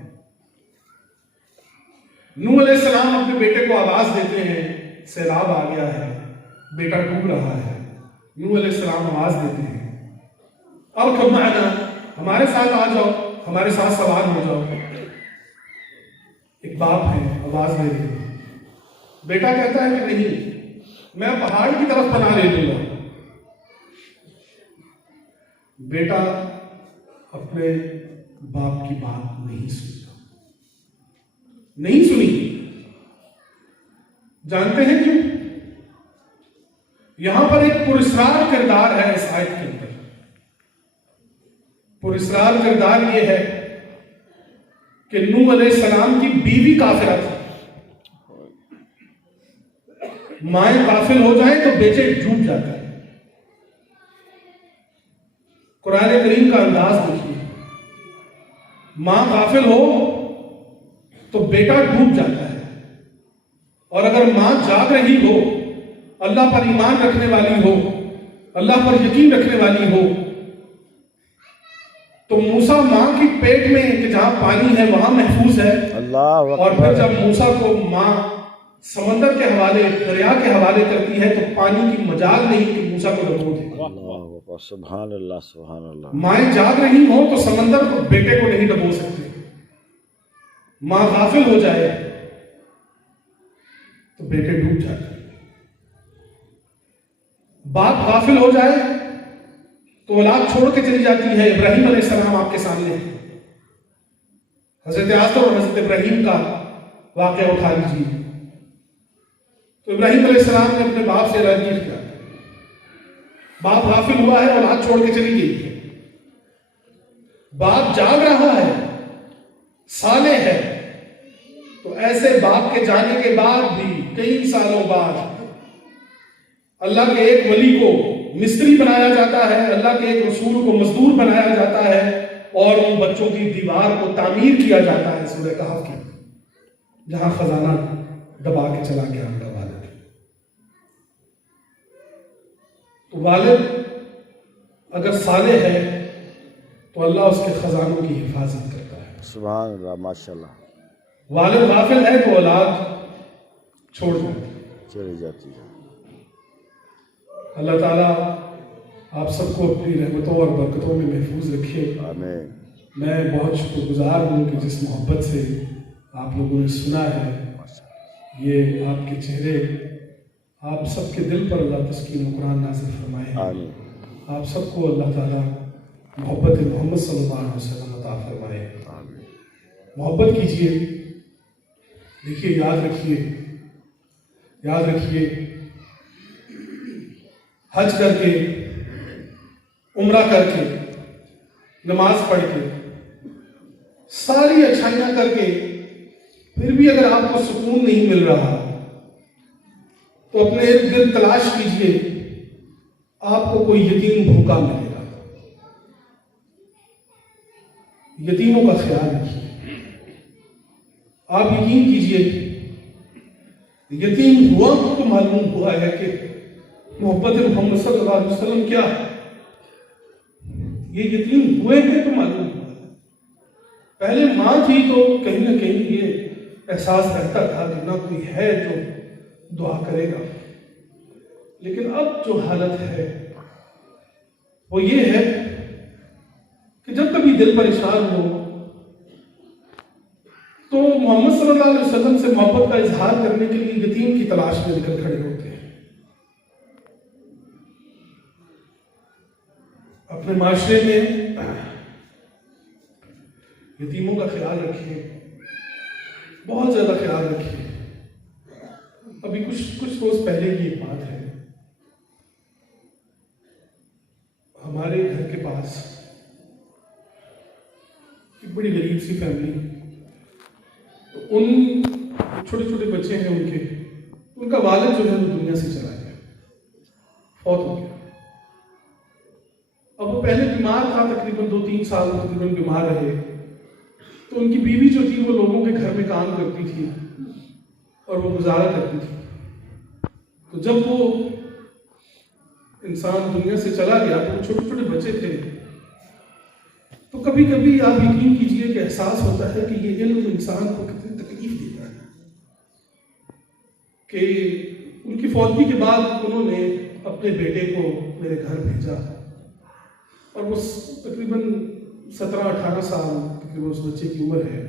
نوح علیہ السلام اپنے بیٹے کو آواز دیتے ہیں، سیلاب آ گیا ہے، بیٹا ڈوب رہا ہے، نوح علیہ السلام آواز دیتے ہیں، ارکب معنا، ہمارے ساتھ آ جاؤ، ہمارے ساتھ سوار ہو جاؤ۔ ایک باپ ہے، آواز دے رہے ہیں، بیٹا کہتا ہے کہ نہیں، میں پہاڑ کی طرف پناہ لے لوں گا۔ بیٹا اپنے باپ کی بات نہیں سنتا، نہیں سنی۔ جانتے ہیں کیوں؟ یہاں پر ایک پراسرار کردار ہے اس آیت کے اندر. پراسرار کردار یہ ہے کہ نوح علیہ السلام کی بیوی کافرہ تھی. مائیں غافل ہو جائیں تو بیٹے ڈوب جاتے ہیں. قرآن کریم کا انداز دیکھیے. ماں غافل ہو تو بیٹا ڈوب جاتا ہے، اور اگر ماں جاگ رہی ہو، اللہ پر ایمان رکھنے والی ہو، اللہ پر یقین رکھنے والی ہو، تو موسیٰ ماں کی پیٹ میں کہ جہاں پانی ہے وہاں محفوظ ہے. اللہ اور پھر اکبر. جب موسیٰ کو ماں سمندر کے حوالے، دریا کے حوالے کرتی ہے تو پانی کی مجال نہیں کہ موسیٰ کو ڈبو دے. اللہ اکبر. سبحان اللہ سبحان اللہ. مائیں جاگ رہی ہوں تو سمندر کو بیٹے کو نہیں ڈبو سکتے. ماں غافل ہو جائے تو بیٹے ڈوب جاتے ہیں. باپ غافل ہو جائے تو اولاد چھوڑ کے چلی جاتی ہے. ابراہیم علیہ السلام آپ کے سامنے ہے. حضرت آزر اور حضرت ابراہیم کا واقعہ اٹھا لیجیے. تو ابراہیم علیہ السلام نے اپنے باپ سے راضی کیا. باپ غافل ہوا ہے، اولاد چھوڑ کے چلی گئی ہے. باپ جاگ رہا ہے، صالح ہے، تو ایسے باپ کے جانے کے بعد بھی کئی سالوں بعد اللہ کے ایک ولی کو مستری بنایا جاتا ہے، اللہ کے ایک رسول کو مزدور بنایا جاتا ہے، اور ان بچوں کی دیوار کو تعمیر کیا جاتا ہے سورہ کہف کی، جہاں خزانہ دبا کے چلا گیا ان کا والد. تو والد اگر صالح ہے تو اللہ اس کے خزانوں کی حفاظت کرتا ہے. سبحان اللہ ماشاءاللہ. والد غافل ہے تو اولاد چھوڑ جاتی ہے. چلی جاتی ہے. اللہ تعالیٰ آپ سب کو اپنی رحمتوں اور برکتوں میں محفوظ رکھے. آمین. میں بہت شکر گزار ہوں کہ جس محبت سے آپ لوگوں نے سنا ہے، یہ آپ کے چہرے، آپ سب کے دل پر اللہ تسکین و قرآن نازل فرمائے. آمین. آپ سب کو اللہ تعالیٰ محبت محمد صلی اللہ علیہ وسلم عطا فرمائے. آمین. محبت کیجئے. دیکھیے، یاد رکھیے حج کر کے، عمرہ کر کے، نماز پڑھ کے، ساری اچھائیاں کر کے، پھر بھی اگر آپ کو سکون نہیں مل رہا تو اپنے ارد گرد تلاش کیجئے، آپ کو کوئی یتیم بھوکا ملے گا. یتیموں کا خیال رکھیے. آپ یقین کیجئے، یتیم ہوا تو معلوم ہوا ہے کہ محبت محمد صلی اللہ علیہ وسلم کیا ہے. یہ یتیم ہوئے ہیں تو معلوم ہوا ہے. پہلے ماں تھی تو کہیں نہ کہیں یہ احساس رہتا تھا کہ نہ کوئی ہے جو دعا کرے گا، لیکن اب جو حالت ہے وہ یہ ہے کہ جب کبھی دل پریشان ہو تو محمد صلی اللہ علیہ وسلم سے محبت کا اظہار کرنے کے لیے یتیم کی تلاش میں نکل کھڑے ہوتے ہیں. اپنے معاشرے میں یتیموں کا خیال رکھیے، بہت زیادہ خیال رکھیے. ابھی کچھ روز پہلے کی ایک بات ہے. ہمارے گھر کے پاس ایک بڑی غریب سی فیملی، ان چھوٹے چھوٹے بچے ہیں ان کا والد جو ہے وہ دنیا سے چلا گیا، فوت ہو گیا. اب وہ پہلے بیمار تھا، تقریباً 2-3 سال تقریباً بیمار رہے. تو ان کی بیوی جو تھی وہ لوگوں کے گھر میں کام کرتی تھی اور وہ گزارا کرتی تھی. تو جب وہ انسان دنیا سے چلا گیا تو وہ چھوٹے چھوٹے بچے تھے. تو کبھی کبھی آپ یقین کیجئے کہ احساس ہوتا ہے کہ یہ علم انسان کو کتنی تکلیف دیتا ہے. کہ ان کی فوتگی کے بعد انہوں نے اپنے بیٹے کو میرے گھر بھیجا، اور وہ تقریباً 17-18 سال تقریباً اس بچے کی عمر ہے.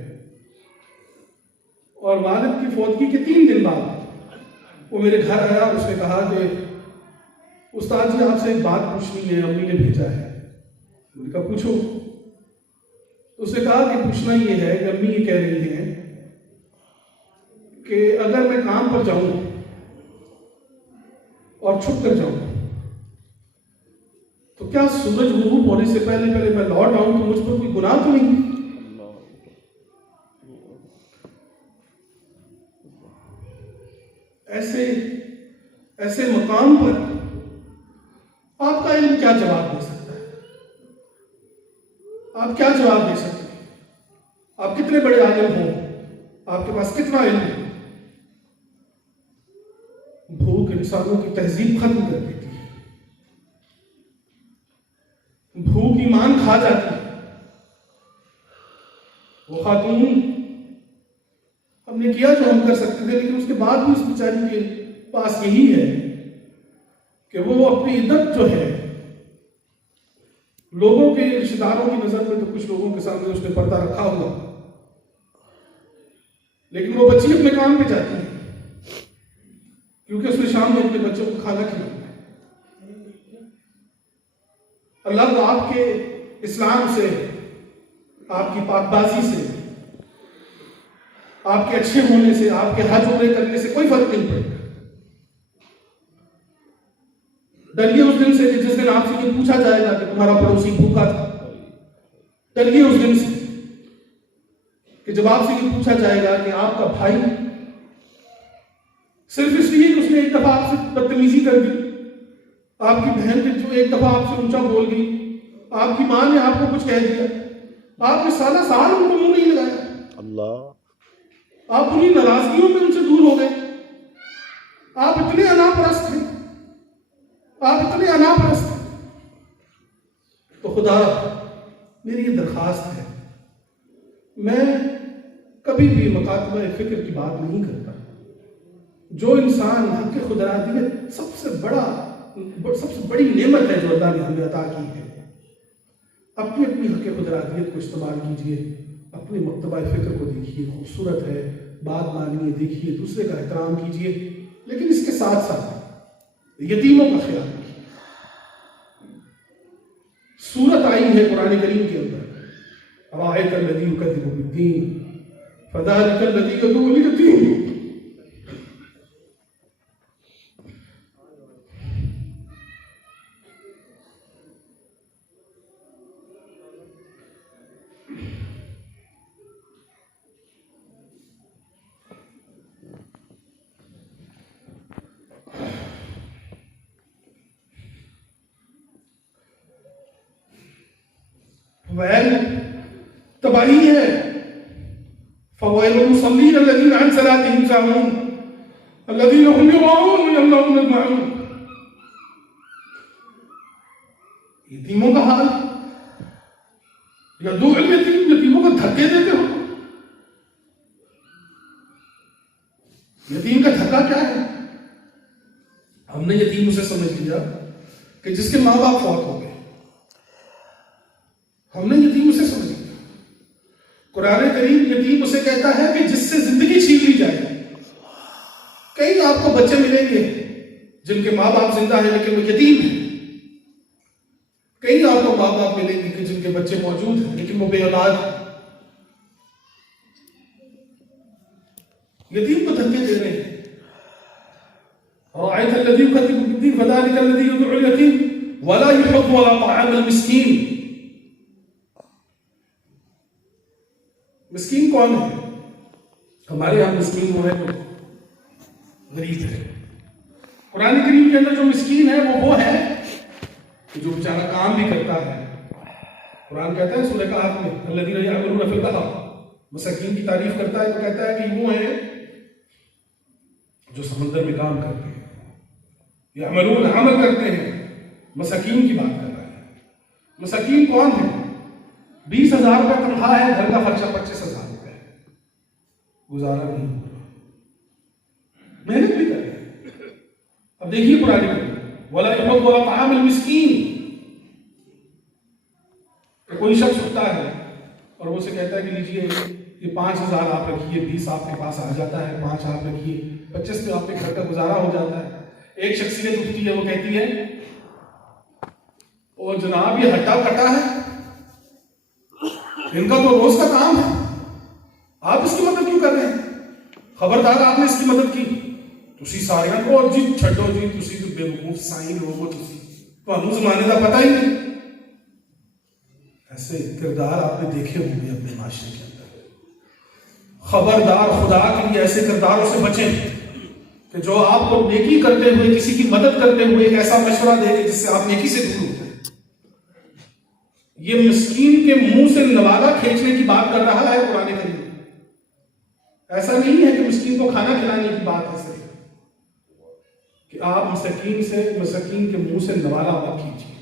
اور والد کی فوتگی کے 3 دن بعد وہ میرے گھر آیا اور اس نے کہا کہ استاد جی آپ سے ایک بات پوچھنی ہے، امی نے بھیجا ہے. میں نے کہا پوچھو. تو اس نے کہا کہ پوچھنا یہ ہے کہ امی یہ کہہ رہی ہیں کہ اگر میں کام پر جاؤں اور چھپ کر جاؤں تو کیا سورج غروب ہونے سے پہلے میں لوٹ آؤں تو مجھ پر کوئی گناہ تو نہیں؟ ایسے مقام پر آپ کا علم کیا جواب دے سکتا ہے؟ آپ کیا جواب دے سکتے ہیں؟ آپ کتنے بڑے عالم ہوں، آپ کے پاس کتنا علم ہے، بھوک انسانوں کی تہذیب ختم کر دیتی ہے، بھوک ایمان کھا جاتی ہے۔ وہ خاتون، ہم نے کیا جو ہم کر سکتے تھے، لیکن اس کے بعد بھی اس بیچاری کے پاس یہی ہے کہ وہ اپنی عدت جو ہے، لوگوں کے رشتہ داروں کی نظر میں تو کچھ لوگوں کے سامنے اس نے پردہ رکھا ہوا، لیکن وہ بچی اپنے کام پہ جاتی ہے کیونکہ اس نے شام میں اپنے بچوں کو کھانا کھلانا ہے۔ اللہ کو آپ کے اسلام سے، آپ کی پاک بازی سے، آپ کے اچھے ہونے سے، آپ کے حج عمرے کرنے سے کوئی فرق نہیں پڑے گا۔ ڈریے اس دن سے کہ جس دن آپ سے یہ پوچھا جائے گا کہ تمہارا پڑوسی بھوکا تھا۔ ڈریے اس دن سے کہ جب آپ سے یہ پوچھا جائے گا کہ آپ کا بھائی صرف اس لیے کہ اس نے ایک دفعہ آپ سے بدتمیزی کر دی، آپ کی بہن نے جو ایک دفعہ آپ سے اونچا بول گئی، آپ کی ماں نے آپ کو کچھ کہہ دیا، آپ نے سالہ سال ان کو منہ نہیں لگایا، اللہ، آپ انہیں ناراضگیوں میں ان سے دور ہو گئے، آپ اتنے انا پرست ہیں، آپ اتنے انا پرست ہیں۔ تو خدا، میری یہ درخواست ہے، میں کبھی بھی مکاتبہ فکر کی بات نہیں کرتا۔ جو انسان حق خدراتیت سب سے بڑی نعمت ہے جو اللہ نے ہمیں عطا کی ہے، اپنی حق خدراتیت کو استعمال کیجئے، اپنے مکتبہ فکر کو دیکھیے، خوبصورت ہے، بات مانیے، دیکھیے، دوسرے کا احترام کیجئے، لیکن اس کے ساتھ ساتھ یتیموں کا خیال رکھیے۔ سورت آئی ہے قرآن کریم کے اندر، أَرَأَيْتَ الَّذِي يُكَذِّبُ بِالدِّينِ فَذَلِكَ الَّذِي يَدُعُّ الْيَتِيمَ۔ ویل تباہی ہے، فوائل المصلین الذین عن صلاتهم ساہون الذین هم یراؤون ویمنعون الماعون۔ یتیموں کا حال، یدعو الیتیم، یتیموں کو دھکے دیتے ہو۔ یتیم کا دھکا کیا ہے؟ ہم نے یتیم اسے سمجھ لیا کہ جس کے ماں باپ فوت ہو گئے، ہم نے یتیم اسے سمجھ لیا۔ قرآن کریم یتیم اسے کہتا ہے کہ جس سے زندگی چھین لی جائے۔ کئی آپ کو بچے ملیں گے جن کے ماں باپ زندہ ہیں لیکن وہ یتیم ہیں، کئی آپ کو ماں باپ ملیں گے کہ جن کے بچے موجود ہیں لیکن وہ بے اولاد ہیں۔ یتیم کو دھکے دے رہے ہیں۔ أَرَأَيْتَ الَّذِي يُكَذِّبُ بِالدِّينِ فَذَلِكَ الَّذِي يَدُعُّ الْيَتِيمَ وَلَا يُحِضُّ عَلَىٰ طَعَامِ الْمِسْكِينِ۔ مسکین کون ہے؟ ہمارے یہاں مسکین وہ ہے جو غریب ہے۔ قرآن کریم کے اندر جو مسکین ہے وہ ہے کہ جو بیچارہ کام بھی کرتا ہے۔ قرآن کہتا ہے سورہ کہف میں الذین یعملون فی البحر، مساکین کی تعریف کرتا ہے تو کہتا ہے کہ وہ ہیں جو سمندر میں کام کرتے ہیں، یعملون عمل کرتے ہیں۔ مساکین کی بات کر رہا ہے۔ مساکین کون ہے؟ 20,000 روپے تنخواہ ہے، گھر کا خرچہ 25,000 روپے ہے، گزارا نہیں ہو رہا، محنت بھی کر رہے ہیں۔ اب دیکھیے قرآن میں وَلَا يُحِضُّ عَلَىٰ طَعَامِ الْمِسْكِينِ، کہ کوئی شخص اٹھتا ہے اور وہ سے کہتا ہے کہ لیجئے یہ 5,000 آپ رکھیے، 20 آپ کے پاس آ جاتا ہے، 5 آپ رکھیے، 25 پہ آپ کے گھر کا گزارا ہو جاتا ہے۔ ایک شخصیت اٹھتی ہے، وہ کہتی ہے اور جناب یہ ہٹا کٹا ہے، ان کا تو روز کا کام ہے، آپ اس کی مدد کیوں کر رہے ہیں؟ خبردار آپ نے اس کی مدد کی تو ਤੁਸੀਂ ਸਾਰਿਆਂ ਕੋ ਜੀ ਛੱਡੋ ਜੀ, ਤੁਸੀਂ تو ਬੇਵਕੂਫ ਸਾਈਂ ਲੋਗ ਹੋ, ਤੁਹਾਨੂੰ زمانے کا پتہ ہی نہیں. ایسے کردار آپ نے دیکھے ہوں گے اپنے معاشرے کے اندر. خبردار، خدا کے لیے ایسے کرداروں سے بچیں کہ جو آپ کو نیکی کرتے ہوئے، کسی کی مدد کرتے ہوئے ایک ایسا مشورہ دے جس سے آپ نیکی سے دور ہوتے ہیں. یہ مسکین کے منہ سے نوالہ کھینچنے کی بات کر رہا ہے قرآن کریم. ایسا نہیں ہے کہ مسکین کو کھانا کھلانے کی بات ہے صرف، کہ آپ مسکین کے منہ سے نوالہ مت کیجیے.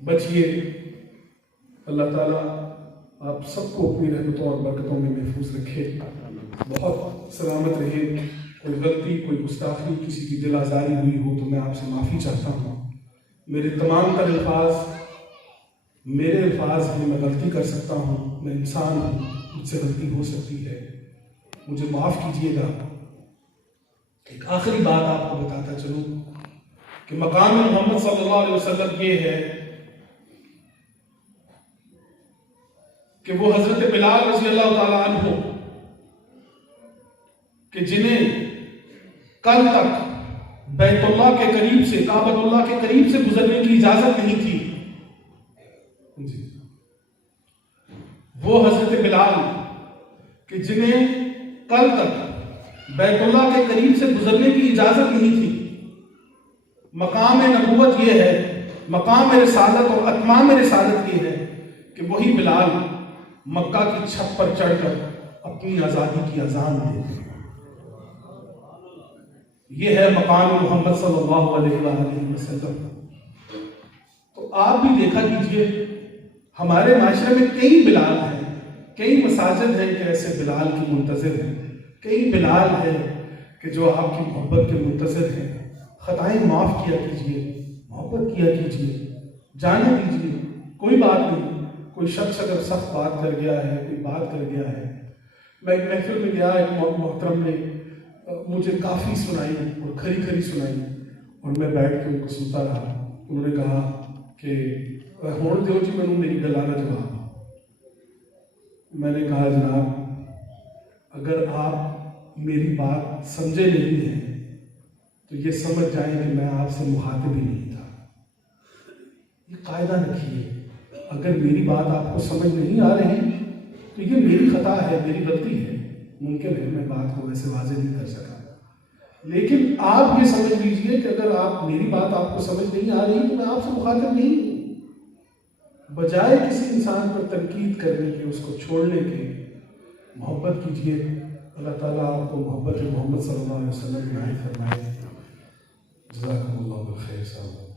بچیے. اللہ تعالیٰ آپ سب کو اپنی رحمتوں اور برکتوں میں محفوظ رکھے. بہت سلامت رہے. کوئی غلطی، کوئی گستاخی، کسی کی دل آزاری ہوئی ہو تو میں آپ سے معافی چاہتا ہوں. میرے تمام تر میرے الفاظ ہیں، میں غلطی کر سکتا ہوں، میں انسان ہوں، مجھ سے غلطی ہو سکتی ہے، مجھے معاف کیجیے گا. ایک آخری بات آپ کو بتاتا چلوں کہ مقام محمد صلی اللہ علیہ وسلم یہ ہے کہ وہ حضرت بلال رضی اللہ تعالیٰ عنہ کہ جنہیں کل تک بیت اللہ کے قریب سے، کعبۃ اللہ کے قریب سے گزرنے کی اجازت نہیں تھی، وہ حضرت بلال کہ جنہیں کل تک بیت اللہ کے قریب سے گزرنے کی اجازت نہیں تھی. مقام نبوت یہ ہے، مقام رسالت اور اتمام رسالت یہ ہے کہ وہی بلال مکہ کی چھت پر چڑھ کر اپنی آزادی کی اذان دے. یہ ہے مقام محمد صلی اللہ علیہ وآلہ وسلم. تو آپ بھی دیکھا کیجئے ہمارے معاشرے میں کئی بلال ہیں، کئی مساجد ہیں کہ ایسے بلال کی منتظر ہیں، کئی بلال ہیں کہ جو آپ کی محبت کے منتظر ہیں. خطائیں معاف کیا کیجئے، محبت کیا کیجئے، جانے دیجئے. کوئی بات نہیں. کوئی شخص اگر سخت بات کر گیا ہے، کوئی بات کر گیا ہے. میں ایک محفل میں گیا، ایک محترم نے مجھے کافی سنائی اور کھری کھری سنائی اور میں بیٹھ کے ان کو سنتا رہا. انہوں نے کہا کہ ہون دیو جی میں میری گلانہ جواب. میں نے کہا جناب اگر آپ میری بات سمجھے نہیں ہیں تو یہ سمجھ جائیں کہ میں آپ سے مخاطب ہی نہیں تھا. یہ قاعدہ رکھیے، اگر میری بات آپ کو سمجھ نہیں آ رہی تو یہ میری خطا ہے، میری غلطی ہے. ممکن ہے میں بات کو ویسے واضح نہیں کر سکا، لیکن آپ یہ سمجھ لیجئے کہ اگر میری بات آپ کو سمجھ نہیں آ رہی تو میں آپ سے مخاطب نہیں ہوں. بجائے کسی انسان پر تنقید کرنے کے، اس کو چھوڑنے کے، محبت کیجئے. اللہ تعالیٰ آپ کو محبت محمد صلی اللہ علیہ وسلم کی عنایت فرمائے. جزاکم اللہ بالخیر صاحب.